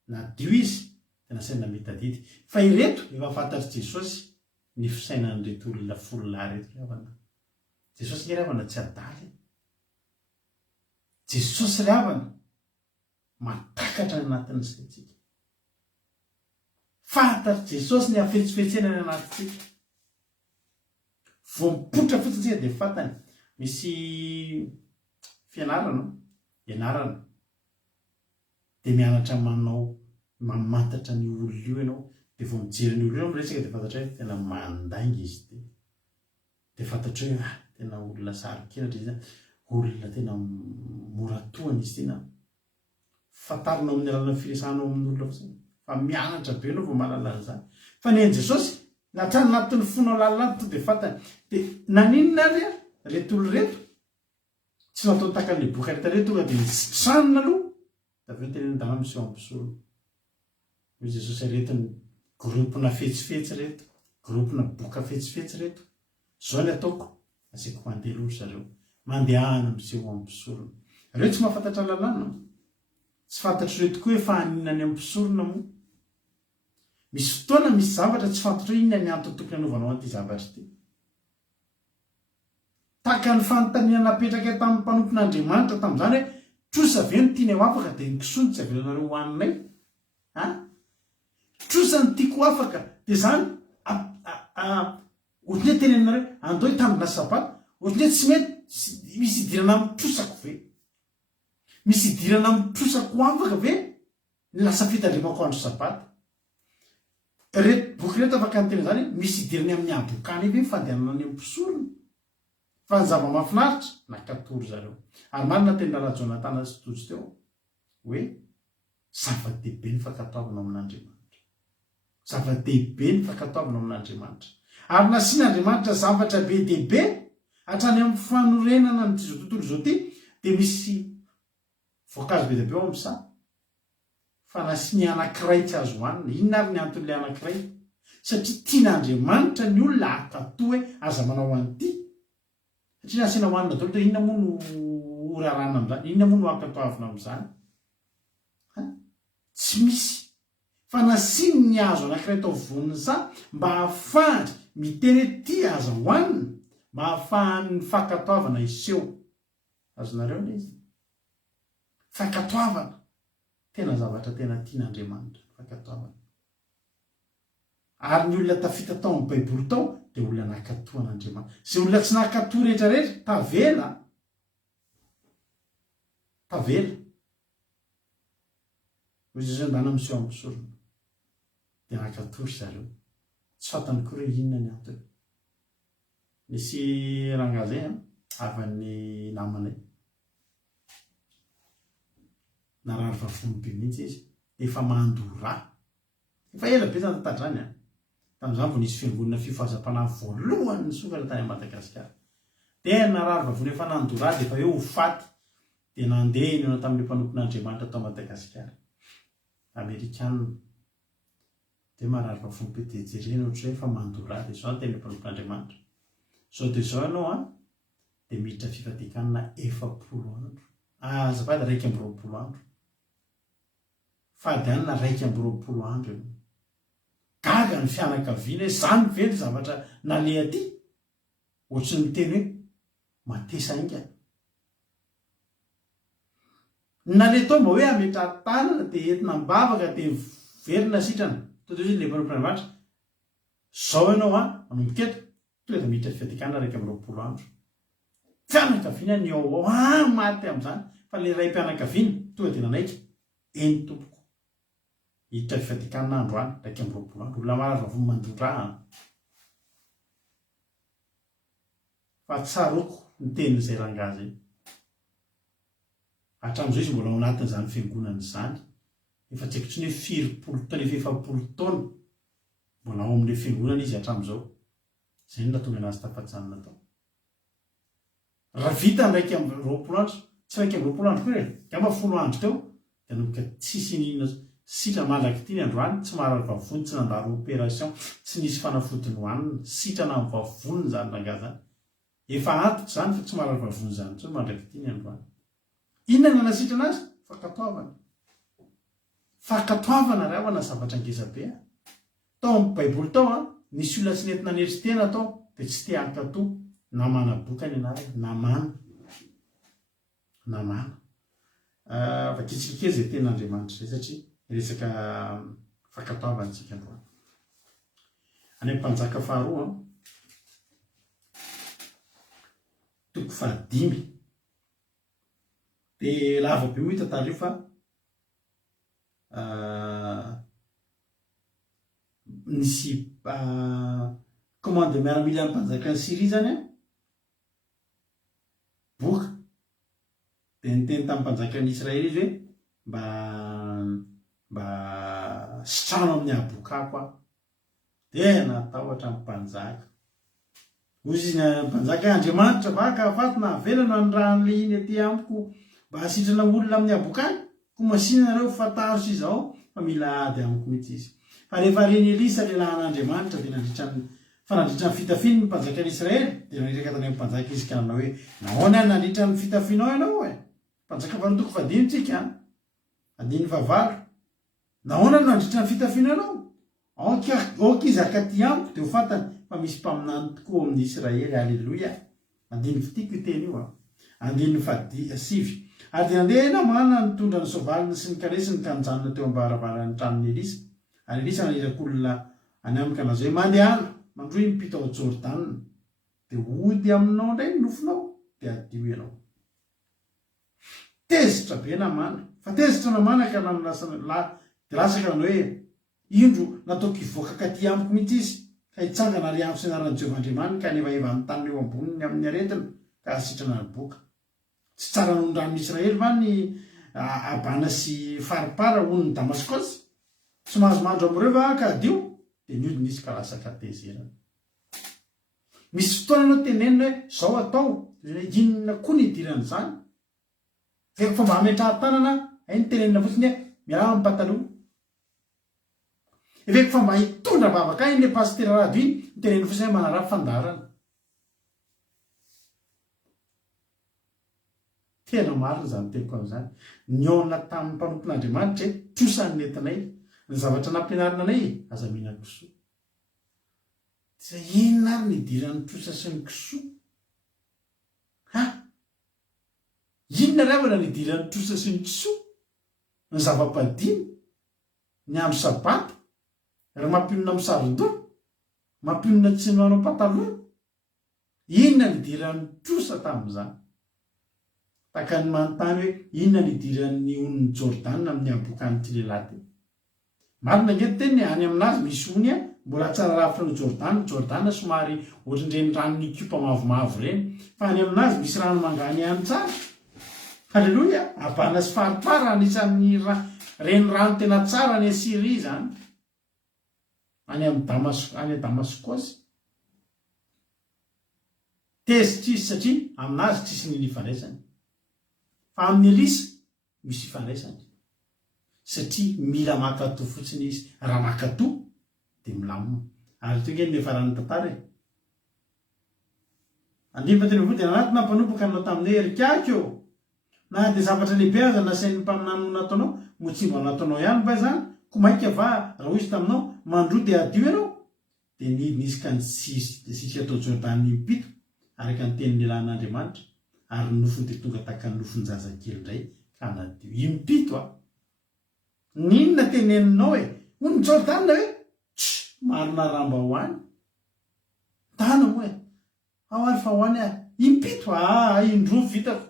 nadio izy dia nasaina mitadidy fa ireto efa fantatry Jesosy ny fisainan'ireto olona folonahy reto ravana Jesosy ny ravana tsy adaly Jesosy ravana matakatra ny anatin'izay tsika fantatry Jesosy ny afetsifetsena ny anatintsika vao mipotra fotsiny tsika dia fantany misy fianarana ianarana dia mianatra manao mamantatra ny olona io ianao dia vao mijery ny olona io miresaka dia fantatra hoe tena mandainga izy dia fantatra hoe tena olona sarokelatra izy olona tena moratoana izy tena fantarinao amin'ny alalana firesahanao amin'ny olona fotsiny fa mianatra be anao vao mahalala an'izany fa ny Jesosy natrany anatin'ny fonao lalana to dia fantany dia naninona ary reto olo reto tsy natao takan'le boka rehetra reto tonga dia nisitranina aloha da aveo tenenindana miseho amin'ny mpisorona hoy Jesosy aretiny gropina fetsifetsy reto gropina boka fetsifetsy reto zao ny ataoko asiako mandeha olo zareo mandehana miseho amin'ny mpisorona reo tsy mahafantatra lalàna tsy fantatry reto koa hoe fahaninany amin'ny mpisorona moa misy fotoana misy zavatra tsy fantatry hoe inona ny antony tokony hanaovanao an'ity zavatra ity taka ny fanontaniana napetraka tamin'ny mpanompon'Andriamanitra tamin'izany hoe trosa ve no tiany ho afaka dia nikisony tsy avelanareo hoaninay trosa ny tiako afaka dia zany ohatry hoe tenenareo andao hitandrina sabata ohatry hoe tsy mety misy idirana amin'ny trosako ve misy idirana amin'ny trosako afaka ve ny lasa fitandrimako andro sabata reto boky reto afaka ny tena zany misy idiriny amin'ny abokany eve fandehanana any ampisorony fa ny zava-mahafinaritra nakatory zareo ary marina tena Jonathan sy tojo teo hoe zava-dehibe ny fankatoavana amin'Andriamanitra, zava-dehibe ny fankatoavana amin'Andriamanitra ary nasian'Andriamanitra zavatra be dehibe hatrany amin'ny fanorenana nytizao tontolo zao ty dia misy voankazo be dehibe ao amin'sa fa nasiany anankiray tsy azo hoanina. Inona ary ny anton'ilay anankiray? Satria tian'Andriamanitra ny olona akato hoe aza manao an'ity satria nasiana hoanina daholo dia inona moa no rarana amin'izany, inona moa no ankatoavina amin'izany? Tsy misy fa nasiany ny azo anankiray tao vonisa mba hahafahany miteny hoe ty aza hoanina mba hahafahany fankatoavana iseho. Azonareo le izy fankatoavana tena zavatra tena tian'Andriamanitra fankatoavana ary ny olona tafita tao amin'ny baiboly tao dia olona nakatoan'Andriamanitra. Zay olona tsy nakatoa rehetrarehetra tavela ozy zay ndana miseho amin'ny sorona dia nakatory zareo tsy fantany koa hoe inona ny antony. Nisy rangazay avan'ny namanay narary vavolobe mihitsy izy efa mandora efa ela be zany tadrany tamin'izany vao nisy fiangonana fifohazam-panahy voalohany ny sokatra tany Madagasikara dia narary vavony efa nandora dia efa hoe ho faty dia nandeha eny eo tamin'ilay mpanompon'Andriamanitra tao Madagasikara Amerikanina dia marary vavony be dia jerena ohatry hoe efa mandora dia zao ny tena mpanompon'Andriamanitra zao dia zao ianao dia miditra fivadikanina 70 andro azafady 120 andro fady anina 120 andro eo gaga ny fianakaviana hoe zany vely zavatra naleha ty ohatry ny teny hoe matesa inga naleha tao mba hoe ametrahary tanana dia entina mbavaka dia verina sitrana toa izy le mpanompon'Andriamanitra zao ianao manomboketo tonga dia miditra fivadikanina 120 andro fianakaviana ny ao maty amin'izany fa le ray mpianakaviana tonga dia nanaika eny tompoko hiditra fivadikanina androany 120 andro olona marary vavony mandondrahana fa tsaroko ny tenin'izay rangazy hatramin'izao izy mbola ao anatin'izany fiangonana izany efa tsy haiko tsy ny hoe 70 taona mbola ao amin'ilay fiangonana izy hatramin'izao zay no natonga anazy tafajanona tao. Raha vita ny 120 andro tsy 120 andro koa gamba 10 andro teo dia nomboka tsisy ninona sitra malaky ity ny androany tsy marary vavony tsy nandaro opération tsy nisy fanafodiny hoanina sitrana amin'ny vavony zany rangazany efa antitra zany fa tsy marary vavony zany tsy mandraky ity ny androany. Inona no nanasitrana azy? Fankatoavana ry havana zavatra ngezabe tao amin'ny baiboly tao nisy olona tsy nentina neritry tena tao dia tsy te hankatoa namana bokany anarany namana vakitsikikely zay ten'Andriamanitra zay satria resaka fankatoavana tsika androany. Any amin'ny mpanjaka faharoa toko 5 dia lavabe moa tantara io fa nisy commande miaramila ny mpanjaka ny Syrie zany boka dia niteny tamin'ny mpanjaka ny Israely izy hoe mba sitrano amin'ny abokako dia natao hatramin'ny mpanjaka ozy izy mpanjaka Andriamanitra vaka afaty na avelana ny rahan'le iny aty amiko mba hasitrana olona amin'ny abokany ko masina nareo fataro sy izao fa mila ady amiko mihitsy izy. Fa rehefa reny Elisa lehilahin'Andriamanitra dia nandritra ny fitafiny ny mpanjaka n'Israely dia naniraka tany amin'ny mpanjaka izy ka nanao hoe nahoana nandritra ny fitafinao ianao mpanjaka faharoa toko 5 tsika 9 nahoana nandritra ny fitafinao ianao aoka ty amiko dia ho fantany fa misy mpaminany tokoa amin'ny Israely. Alleluia. 9 fitiko iteny io 9 ary dia nandeha namana nitondra ny sovalina sy ny kalesiny ka nijanona teo ambaravarany tranon'ny Elisa ary Elisa naniraka olona any aminy ka nazy hoe mandehana mandroy mipita ao Jordana dia ody aminao indray ny nofinao dia adio ianao. Tezitra be namana fa tezitra namana ka dia lasaka nanao hoe indro nataoko hivoaka katy amiko mihitsy izy ka hitsangana ry amiko sy anarana Jehovahandriamanitra ka nefa eva nytany eo amboniny amin'ny aretina ka asitrana ny boka tsy tsara nondranin'Israely va ny abana sy faripara hono ny Damaskosy tsy mahazo mandro am'ireo va ka adio dia niodina izy ka lasa katezerana. Misy fotoana anao tenenina hoe zao atao inona koa ny idiran'izany veko fa mba hametrahan-tanana ny tenenina fotsiny hoe miarama amin'ny pataloha veko fa mba hitondra vavaka iny le pastera rado iny ny tenenina fotsiny hoe manarafy fandarana. Tena marina zany teko amin'izany niona tamin'ny mpanompon'Andriamanitra hoe trosan'ny nentinay ny zavatra nampianarina anay aza mihina kisoa. Dia inona ary ny idiran'ny trosa sy ny kisoa? Inona ry avana ny idiran'ny trosa sy ny kisoa? Ny zava-padiny, ny andro sabata, ry mampionona misaron-doha, mampionona tsy manao pataloha. Inona ny idiran'ny trosa tamin'izany? Taka ny manontany hoe inona ny idiran'ny onon'ny Jordana amin'ny abokan'ity lehilahy. Marina nge teny any aminazy misy ony mbola tsara ravitra ny Jordana somary ohatran'ireny ranony kipa mavomavo reny fa any aminazy misy rano mangany ihany tsara. Halleloia, abana sy faripara anisan'ny reny rano tena tsara ny Asiria zany any Damaskosy. Tezitra izy satria aminazy tsisy ny ifandraisany fa amin'ny Elisa misy ifandraisany satria mila makatò fotsiny izy raha makatò dia milamina ary toy nge nefarany tantara andimba tena vo dia anaty nampanomboka anao tamin'ny erikako eo na dia zavatra lehibe aza nasain'ny mpaminany no nataonao motsimba nataonao ihany ba zany ko mainka va raha hoy izy taminao mandro dia adio ianao dia nisy ka sisy atao Jordana impito araka ny tenin'ny lehilahin'Andriamanitra ary nofony dia tonga taka ny nofon-jazakely indray ka nadio impito ninona teneninao hoe hony Jordana hoe marina ramba hoany tana hoe ao ary fa hoany impito indro vitako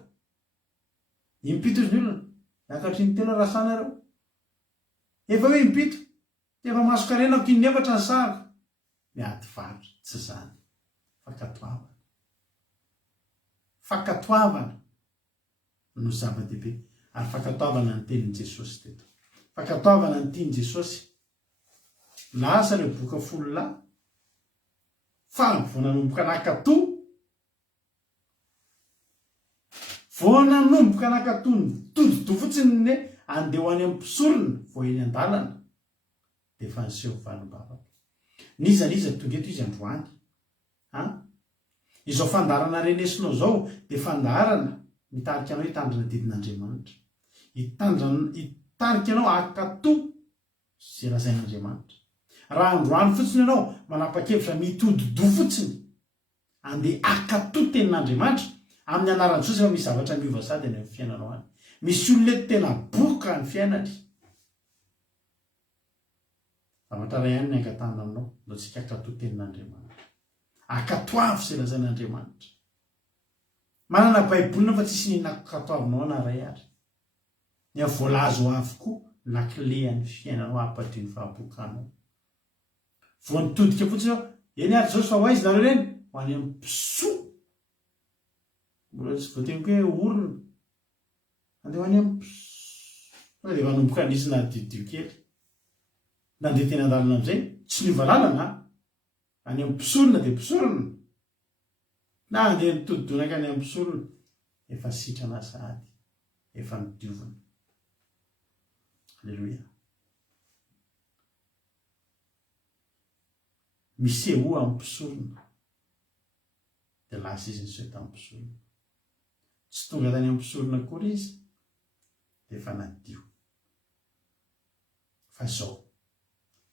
impito izy ny olona miakatry ny telo rasana reo efa hoe impito efa masokarenako kinny efatra ny saro miady varitra tsy zany fakatoavana no zava-dehibe ary fakatoavana ny tenin'i Jesosy teto fakatoavana ny tiany Jesosy lasa reo boka folo lahy fa vo nanomboka nakatò ny todido fotsiny ny andeha ho any amin'ny mpisorona vo eny an-dalana dia efa niseho valim-bavaka nizaniza tonga eto izy androany izao fandarana renesinao zao dia fandarana mitarika anao hitandrina didin'Andriamanitra hitarika anao akatò zay lazain'Andriamanitra. Raha androany fotsiny ianao manapa-kevitra mitodido fotsiny andeha akatò tenin'Andriamanitra amin'ny anaran'ny Jesosy efa misy zavatra miova sady any amin'ny fiainanao any. Misy olona eto tena boka ny fiainany. Zavatra ray ihany ny angatahana aminao no tsika akatò tenin'Andriamanitra. Akatoavy izay lazain'Andriamanitra. Manana baibolina fa tsisy ny nakatoavinao na ray ary. Ny voalazo avokoa lakile ny fiainanao apaty ny fahabokanao. Vao nitodika fotsiny ao eny ary Jesosy fa ho aizy nareo reny ho any amin'ny mpisoa. Mbola tsy voategniko hoe orona andeha ho any amin'ny mpisoa dia manomboka nisy na diodio kely nandeha teny an-dalana amin'izay tsy niova lalana any amin'ny mpisorona dia mpisorona na andeha nitodidonaka any amin'ny mpisorona efa sitrana sady efa midiovana. Halleluia. Miseho amin'ny mpisorona dia lasa izy niseho tamin'ny mpisorona. Tsy tonga tany amin'ny mpisorona akory izy dia efa nadio. Fa izao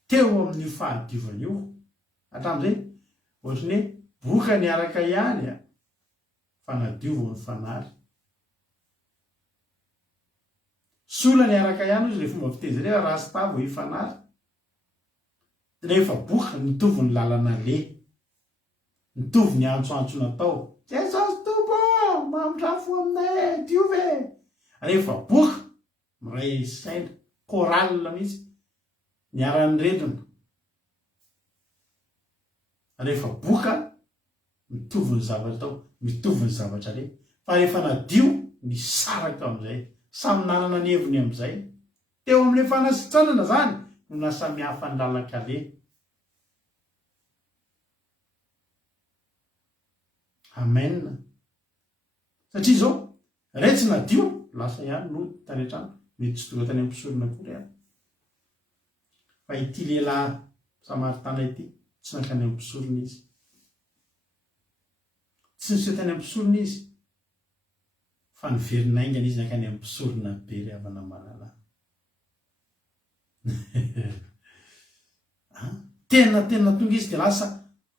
teo amin'io fahadiovana io hatramin'izay ohatran'ny hoe boka niaraka ihany fa nadio vao ny fanary. Sola niaraka ihany izy rehefa fomba fiteny zay raha sy tavo ifanary rehefa boka nitovy ny lalana le nitovy ny antsoantso natao Jesosy tompo mamindrafo aminay diove rehefa boka miray saina koralina mihitsy ny aran'ny retona rehefa boka mitovy ny zavatra tao mitovy ny zavatra re fa rehefa nadio ny saraka amin'izay samy nanana ny heviny amin'izay teo amin'ilay fanasitranana zany no nasamihafa ny lalakale. Amen. Satria zao retsy nadio lasa ihany no taretrano mety tsy tonga tany amin'ny pisorona kory ihany fa ity lehilahy Samaritana ity tsy nakany amin'ny pisorona izy, tsy niseho tany amin'ny pisorona izy fa niverinaingana izy nakany amin'ny pisorona be ry havana malala. tena tonga izy de lasa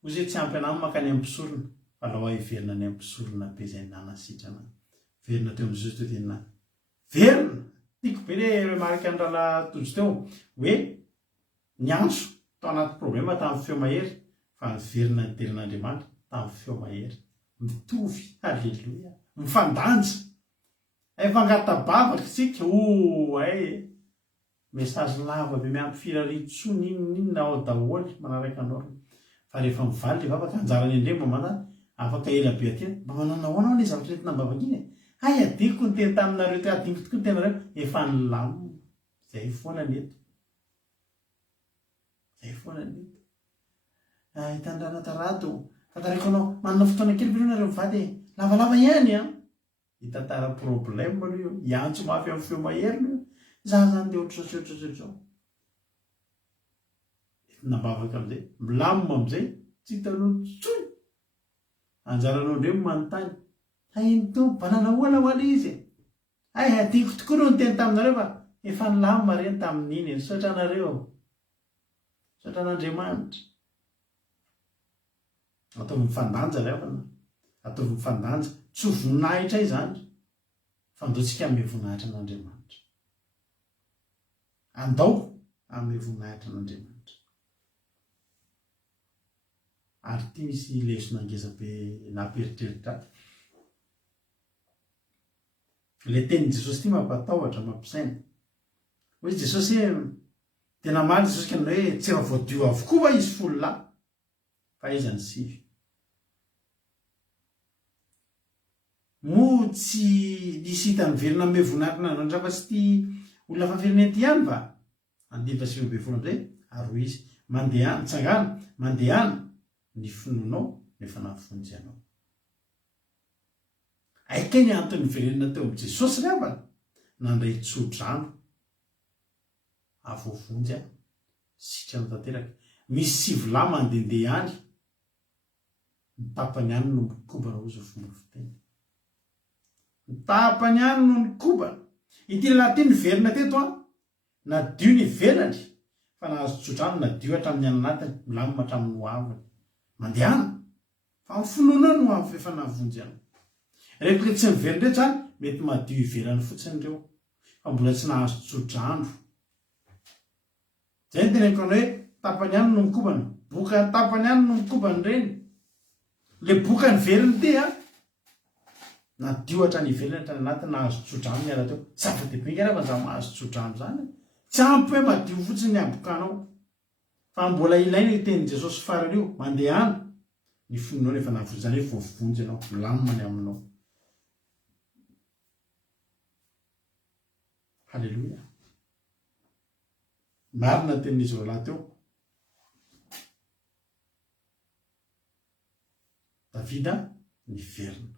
ozy tsy ampy anamy makany amin'ny pisorona fa lao hiverina any amin'ny pisorona be zay nanasitrana verina teo amin'izao teo tena verina tiako be le marika ny rala tojo teo hoe ny antso tao anaty problema tamin'ny feo mahery fa niverina ny telin'Andriamanitra tamin'ny feo mahery mitovy. Halleloia. Mifandanja efa angatabavaka isika mesazy lava be miampy firaritsony inona ao daholy manaraka anao fa rehefa mivaly le vavaka anjarany indreo mamana afaka ela be aty mba manana hoana ao le zavatra entina mbavaka iny hay adiko ny teny taminareo te adiniko tokoa ny tenareo efa nilamina zay foana neto hitandranatarado fataraiko anao manana fotoana kely bironareo mivady lavalava ihany hitantara problème aloha io iantso mafy amin'ny feo mahery io zany de ohatr'izao nambavaka amin'izay milamina amin'izay tsy hitanao tsoy anjaranao ndreo manontany hainy to banana hoana ho any izy hay adiko tokoa no ny teny taminareo fa efa nilamina reny tamin'iny sotranareo sotran'Andriamanitra ataovy mifandanja reafana ataovy mifandanja tsy ho voninahitra izany fa ndotsika amin'ny voninahitra an'Andriamanitra andao amin'ny voninahitra an'Andriamanitra. Ary ty misy lesona ngeza be namperitreritra le tenin' Jesosy ty mampatahotra mampisaina hoe Jesosy tena maly Jesosy ka hoe tsy raha voadio avokoa va izy folo lahy fa izy any sivy mo tsy nisy hita niverina ame voninahitra n'Andriamanitra fa tsy ty olona fa verina ety ihany va andifa sivy be folo am'izay aroa izy mandehana tsangana mandehana ny finonao nefa nafonjy anao aika ny antony verenina teo amin'i Jesosy reavana nandray tsodrano avovonjy a sitrano tanteraka misy sivy lahy mandehandeha any nitapany any no mikobana ozy fomba fiteny nitapany any no nikobana ity lehilahy ty niverina teto nadio ny velany fa nahazo tsodrano nadio hatramin'ny ananatiny milamina hatramin'ny hoaviny mandehana fa mifonoana no avy efa nahavonjy any rehefa tsy miverina reto zany mety madio ivelany fotsiny reo fa mbola tsy nahazo tsodrano zay ny teneniko anao hoe tapany any no mikobana boka tapany any no mikobany reny le boka ny veriny ty nadio hatrany ivelany hatrany anatiny nahazo tsodrano miala teo zava-dehibe ngarafa za mahazo tsodrano zany tsy ampy hoe madio fotsiny ny abokanao fa mbola ilaina itenin' Jesosy farany io mandehana ny foninao nefa nahavonjy zany hoe voavonjy anao milamina aminao. Halleluia. Marina tenin'izy roalahy teo Davida niverina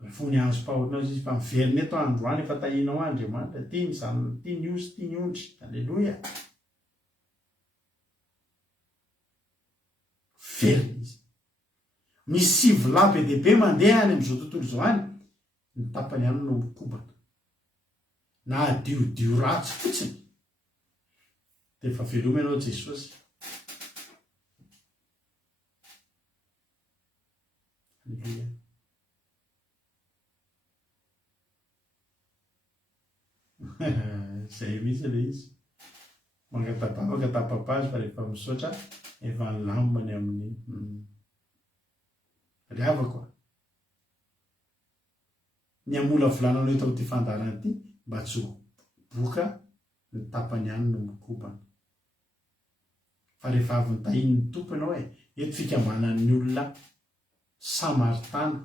rehefa ny azo pahorinao izy fa miverina eto androany efa tahinao Andriamanitra ty ny zanany ty ny ozy ty ny ondry. Halleluia. Verina izy misy sivy lahy be dehibe mandeha any amin'izao tontolo izao any ny tapany any no mikobana na adiodio ratsy fotsiny de efa veloma ianao Jesosy. Halleluia. Zay mihitsy le izy mangatabavaka tapapazy fa rehefa misaotra efa nilamina amin'ny riavako ny amola volananao eto amin'ity fandarana ity mba tsy ho boka ny tapany ihany no mikobana. Fa rehefa avy nitahiny ny tompo ianao eto fikambanan'ny olona Samaritana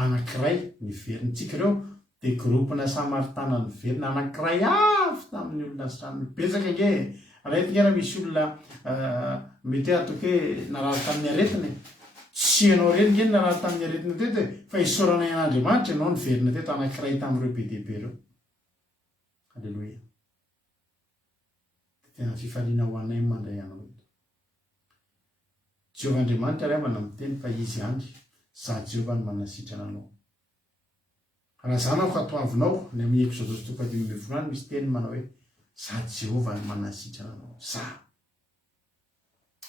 anankiray niveriny-tsika ireo dia gropona Samaritana niverina anankiray avy tamin'ny olona samy betsaka nge aretina raha misy olona mety ataoko hoe narary tamin'ny aretina tsy ianao reny nge narary tamin'ny aretina teto fa isorana an'Andriamanitra ianao niverina teto anankiray tamin'ireo be dehibe ireo. Halleloia. Tena fifaliana ho anay mandray anao eto. Jehovah Andriamanitra ray avana miteny fa izy andry za Jehovah no manasitrana anao. Raha zana ho katoavinao ny amin'ny Exodus 2:10 misy teny manao hoe za Jehovah no manasitrana anao. Za.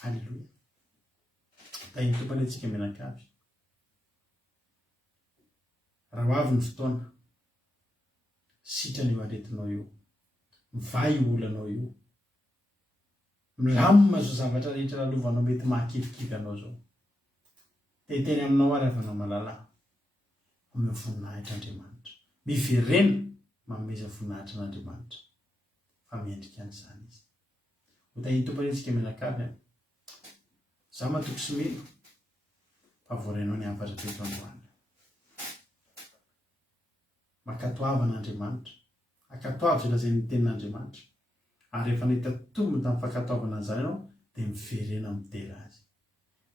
Halleluia. Tahiny tompany antsika menakavy. Raha ho avy ny fotoana sitrana io aretinao io, mivay olanao io, milamina zao zavatra rehetra lalovanao mety mahakivikivy anao zao. Teny aminao ary avana malala amin'ny voninahitr'Andriamanitra. Miverena mameza voninahitra n'Andriamanitra. Fa miendrika an'izany izy. Ho tahiny tompany antsika menakavy. Za matoko sy melo fa voarenao ny hafatra teto androany. Makatoava n'Andriamanitra. Akatoava izay ny tenin'Andriamanitra. Ary rehefa nahita tombo tamin'ny fakatoavana an'izany ianao dia miverena mitera azy.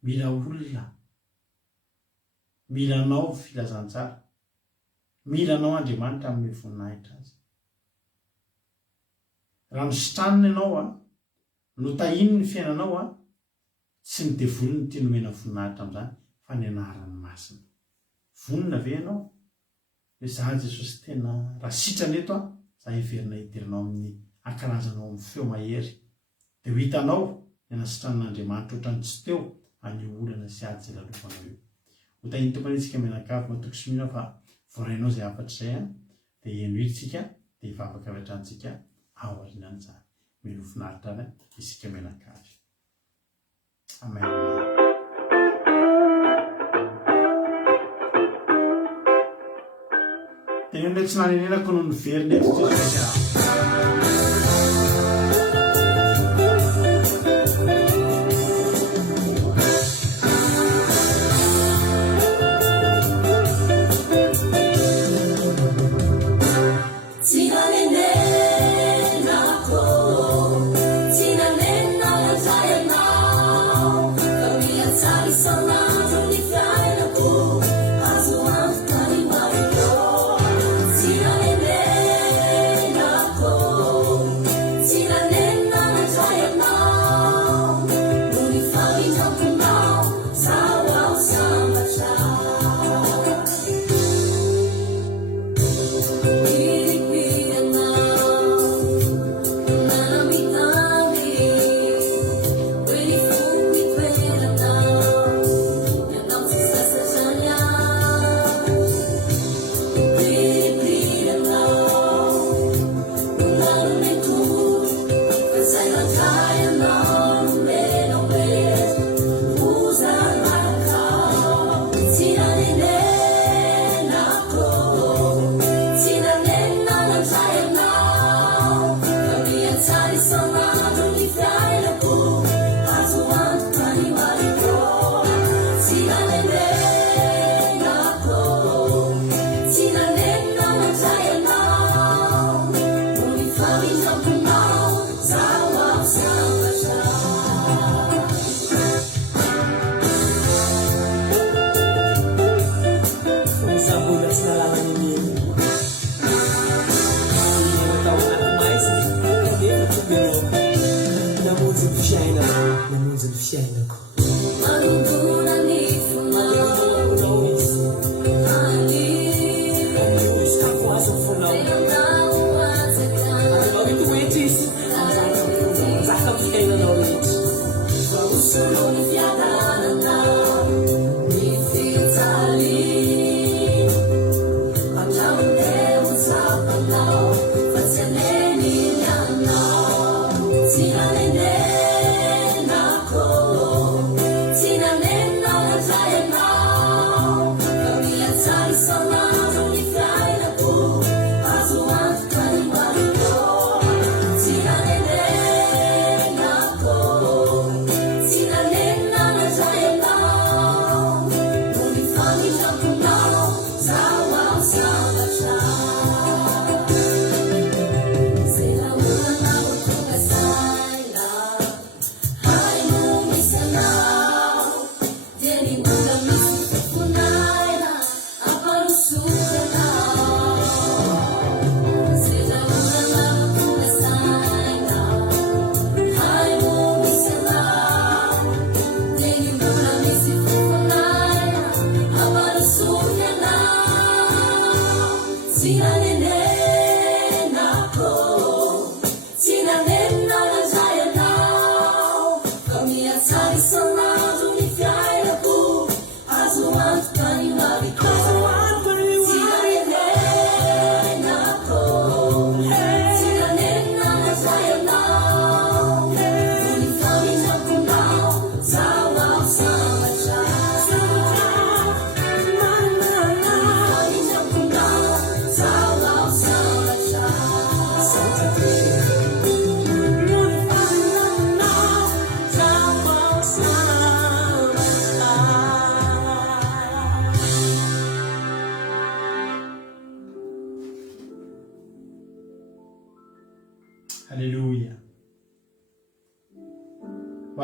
Mila olona, mila anao filazantsara, mila anao Andriamanitra amin'ny voninahitra azy. Raha misitranina ianao no tahiny ny fiainanao tsy ny devolony ty nomena voninahitra amin'izany fa ny anarany masina. Vonina ve ianao? Hoe za Jesosy tena raha sitrana eto za hiverina hidiranao amin'ny ankalazanao amin'ny feo mahery. Dia ho hitanao ny anasitranan'Andriamanitra ohatrany tsy teo anio olana sy ady izay lalovanao io. Ho tahiny tompany antsika menakavy matoko sy mino fa voarainao izay hafatra izay dia hieno hitsika dia hivavaka avy hatranintsika ao aorianan'izany. Mino finaritra any isika menakavy. Amen. Teny ilay tsy nanenenako no niverina eto Jesosy.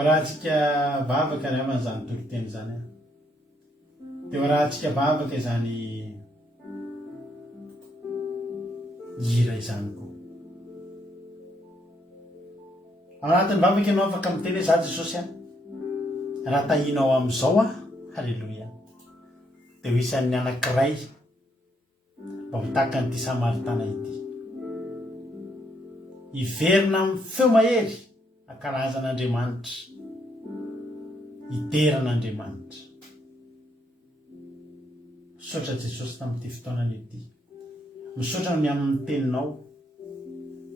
rahantsika vavaka ry aman'izany toloteny zany dia rahantsika vavaka izany hira izany koa anatin'ny vavaka ianao afaka miteny hoe za Jesosy raha tahinao amin'izao halleloia dia ho isan'ny anankiray mba mitaka n'ity Samaritana ity hiverina amin'ny feo mahery ankalazan'Andriamanitra hiteran'Andriamanitra misaotra Jesosy tamin'ity fotoanany ity misaotra ny amin'ny teninao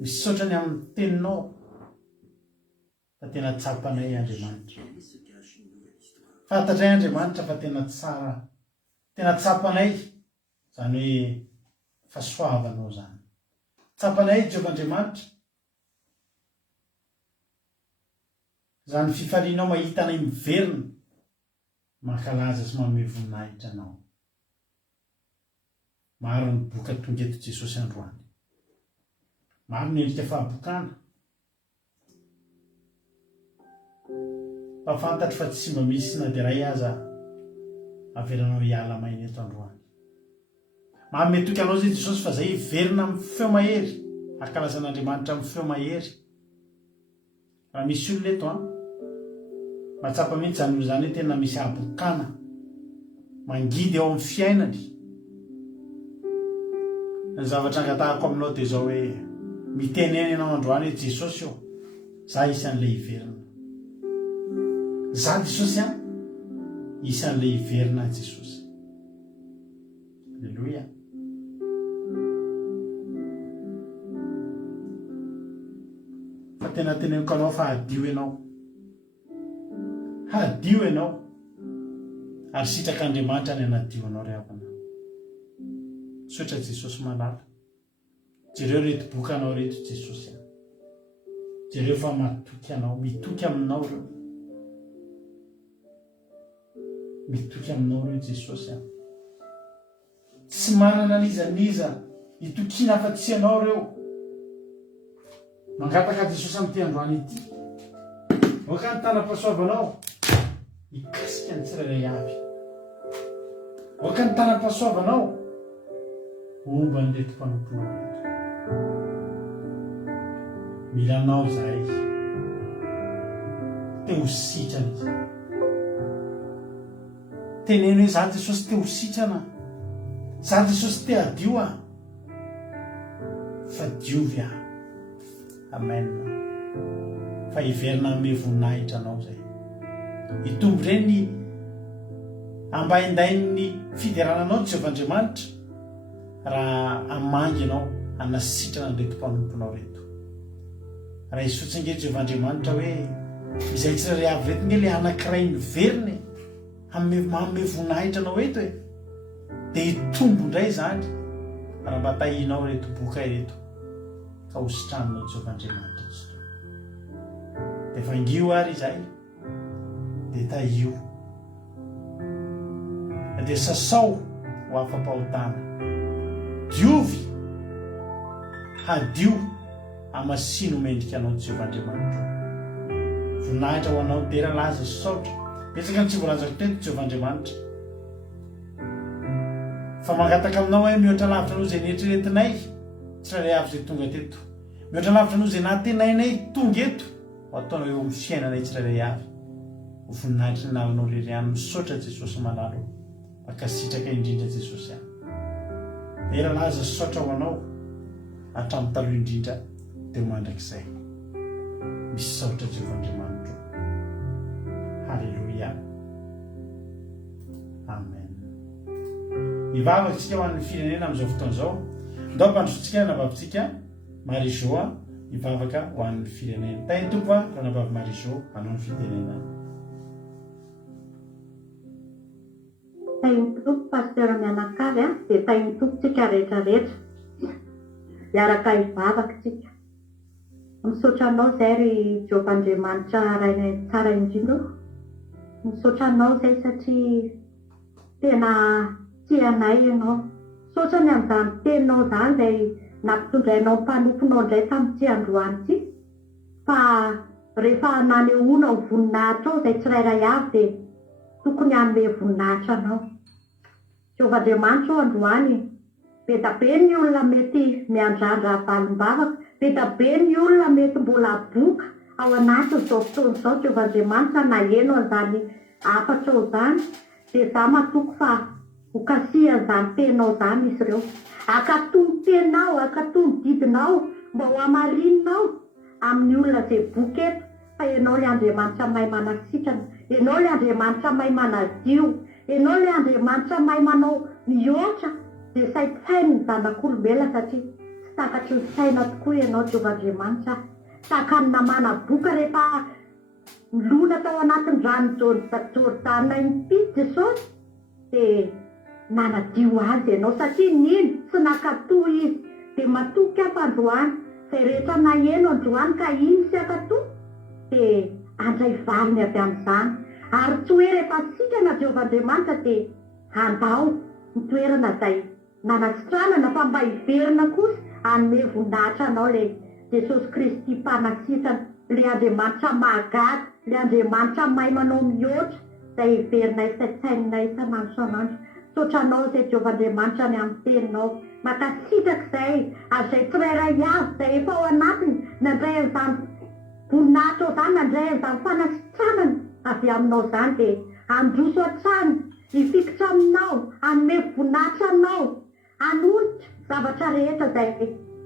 misaotra ny amin'ny teninao fa tena tsapanay Andriamanitra fantatray Andriamanitra fa tena tsara tena tsapanay zany hoe fahasoavanao zany tsapanay Jehovah Andriamanitra zany fifalianao mahita anay miverina mankalaza sy manome voninahitra anao maro ny boka tonga eto Jesosy androany maro ny endrika fahabokana fa fantatry fa tsy mba misy na dia ray aza avelanao hiala maina eto androany manome toky anao zay Jesosy fa zay hiverina amin'ny feo mahery ankalazan'Andriamanitra amin'ny feo mahery raha misy olona eto matsapa mihitsy zany zany hoe tena misy abokana mangidy ao amin'ny fiainany ny zavatra angatahako aminao dia zao hoe miteneny ianao androany hoe Jesosy za isan'ilay hiverina za Jesosy isan'ilay hiverina Jesosy halleloia fa tena teneniko anao fa hadio ianao ary sitrak'Andriamanitra ny anadio anao ry havana sotra Jesosy malala jereo reto boka anao reto Jesosy jereo fa matoky anao mitoky aminao reo mitoky aminao reo Jesosy tsy manana nizaniza hitokina afa-tsy anao reo mangataka Jesosy amin'ity androany ity oka ny tanam-pahasoavanao hikasika ny tsirairay avy oka ny tanam-pahasoavanao omba ny reto mpanomponao reto milanao zahay te ho sitrana izy teneny hoe za Jesosy te ho sitrana za Jesosy te hadio fa diovy amen fa hiverina ame voninahitra anao zay hitombo reny ambaindain'ny fiderananao Jehovah Andriamanitra raha amangy anao anasitrana nreto mpanomponao reto raha isotsinge Jehovah Andriamanitra hoe izay tsirairay avy reto nge le anankiray miveriny manome voninahitra anao eto dia hitombo indray zany raha mba tahinao reto boka reto ka hositranonao Jehovah Andriamanitra dia fangio ary izay dia tahio dia sasao ho afa-pahotana diovy hadio amasino mendrika anao Jehovah Andriamanitra voninahitra ho anao tera laza saotra betsaka ny tsy voalazako teto Jehovah Andriamanitra fa mangataka aminao hoe mihoatra lavitra anao zay neritreretinay tsirairay avy zay tonga teto mihoatra lavitra anao zay natenainay tonga eto ho ataonao eo amin'ny fiainanay tsirairay avy ho voninahitra nalanao reriany misaotra Jesosy malalo akasitraka indrindra Jesosy era laza saotra ho anao hatramin'ny taloha indrindra dia mandrakizay misaotra Jehovah Andriamanitra halleluia amen mivavatsika ho an'ny firenena amin'izao fotoana izao ndao mpandrosotsika navavitsika Marie-Jo mivavaka ho an'ny firenena tainy tompo raha navavy Marie-Jo hanao ny fitenena tainy tompo pasteur mianakavy dia tainy tompotsika rehetrarehetra hiaraka hivavaka tsika misaotra anao zay ry Jehovah Andriamanitra rainay tsara indrindra misaotra anao zay satria tena tianay ianao saotra ny amin'izany teninao zany zay nampitondrainao mpanomponao indray tamin'ity androany ity fa rehefa nanehoana ny voninahitra ao izay tsirairay avy dia tokony hanome voninahitra anao. Jehovandriamanitra ao androany, be da be ny olona mety miandrandra valim-bavaka, be da be ny olona mety mbola boka ao anatin'izao fotoan'izao. Jehovandriamanitra na eno an'izany afatra ao izany dia za matoko fa ho kasihan'izany tenao izany izy ireo. Akatony tenao, akatony didinao mba ho amarinonao amin'ny olona izay boka eto fa ianao ilay Andriamanitra mahay manasitrana, ianao ilay Andriamanitra mahay manadio, ianao ilay Andriamanitra mahay manao mihoatra dia saitsainy ny zanak'olombelona satria tsy takatry ny saina tokoa ianao Jehovandriamanitra. Tahaka ny namana boka rehefa milona tao anatin'ny rano Jôrdana impity Jesosy dia nanadio azy ianao satria nino tsy nakatoa izy dia matoky afa androany izay rehetra naheno androany ka iny sy akatoa dia andray valiny avy amin'izany. Ary tsy hoe rehefa sitrana Jehovandriamanitra dia andao ny toerana izay nanasitranana fa mba hiverina kosa hanome voninahitra anao ilay Jesosy Kristy mpanasitrana, ilay Andriamanitra mahagaga, ilay Andriamanitra mahay manao mihoatra izay hiverinay saitsaininay isanandro isanandro. Sotranao izay Jehovandriamanitra ny amin'ny teninao makasitraka izay ary izay tsirairay avy izay efa ao anatiny nandray an'izany voninahitra ao izany, nandray an'izany fanasitranana avy aminao izany dia handroso hatrany hifikotra aminao, hanome voninahitra anao, hanolotra zavatra rehetra izay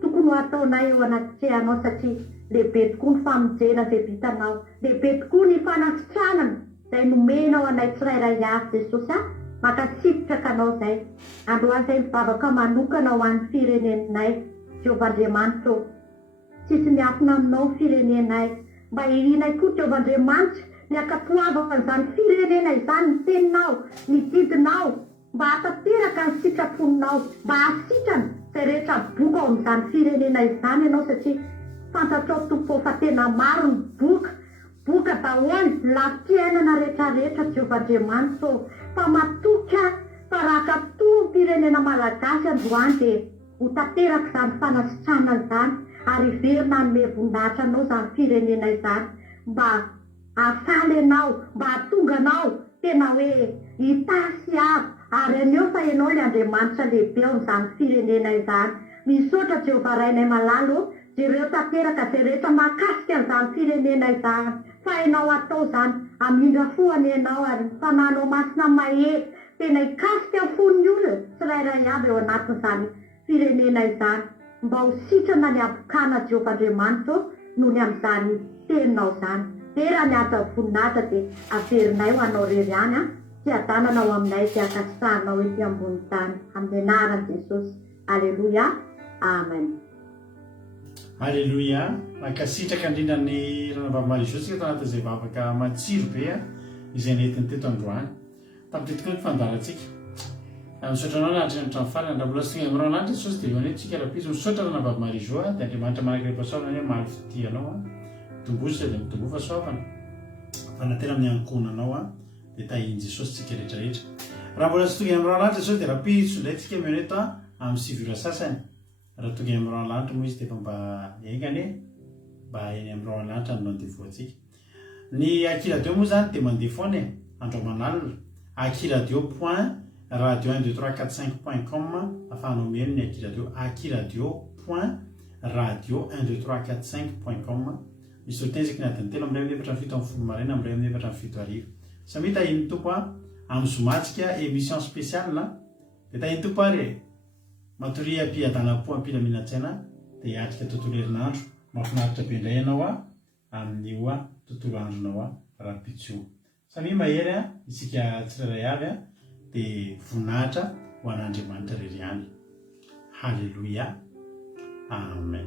tokony ho ataonay eo anaty tsehanao satria lehibe tokoa ny famonjena izay vitanao, lehibe tokoa ny fanasitranana izay nomenao anay tsirairay avy Jesosy. Makasitraka anao izay. Androany izay mivavaka manokana ho an'ny firenenay Jehovandriamanitra. Tsisy miafina aminao ny firenenay. Mba irinay koa Jehovandriamanitra ny akapoavaka an'izany firenena izany ny teninao, ny didinao, mba hatateraka ny sitraponao, mba hasitrana izay rehetra boka ao amin'izany firenena izany ianao satria fantatrao tompo fa tena maro ny boka daholo lafi-piainana rehetrarehetra Jehovandriamanitra. Fa matoka fa raha katoa ny firenena malagasy androany dia ho tanteraka izany fanasitranana izany ary hiverina hanome voninahitra anao izany firenena izany mba hafaly ianao, mba hahatonga anao tena hoe hitasy avy ary aneo fa ianao ilay Andriamanitra lehibe ao amin'izany firenena izany. Misaotra Jehovah rainay malalo ireo tanteraka izay rehetra mahakasika an'izany firenena izany fa ianao atao izany amindra foana ianao ary fananao masina mahery tena hikasika fon'ny olona tsirairay avy eo anatin'izany firenena izany mba ho sitrana ny abokana Jehovandriamanitra noho ny amin'izany teninao izany. Dia raha miasa voninahitra dia averinay ho anao rery any tsy adanana ao aminay dia akasitrahanao ety ambony tany amin'ny anaran'i Jesosy. Aleluia. Amen. Aleluia. Mankasitraka indrindra ny ranavavimarizo sika tao anatin'izay vavaka matsiro be izay nentiny teto androany tamin'ny tokoa ny fandarantsika. Misaotra anao lanitra ny trano farany ndabola sy amin'irao lanitra Jesosy dia eo tsika rapizo misaotra ranavavimarizo dia Andriamanitra manakaipa saorana hoe maly fitianao tombozy dia mitombo fahasoavana fanatena amin'ny ankonanao dia tahiny Jesosy tsika rehetrarehetra. Raha mbola tsy tonga amin'irao lanitra Jesosy dia rapizo ilaitsika mioneto amin'ny sivira sasany. Raha tonga amin'irao lanitra moa izy dia mba engany mba eny amin'irao lanitra no mandevoantsika. Ny akiradio moa zany dia mandeha foana andro manalina akiradio.radio12345.com afahanao meno ny akiradio.radio12345.com misy hotenzika ny adiny telo amin'ray amin'ny efatra ny fito amin'ny folo maraina amin'ray amin'ny efatra ny fito arivo. Samy tahiny tompo amin'ny zomatsika émission spéciale dia tahiny tompo ary matoria mpiadana-po ampilaminantsaina dia hiatrika tontolo herinandro mahafinaritra be indray ianao amin'io tontolo andronao raha-pitso. Samy mahery isika tsirairay avy dia voninahitra ho an'Andriamanitra rery any. Halleluia. Amen.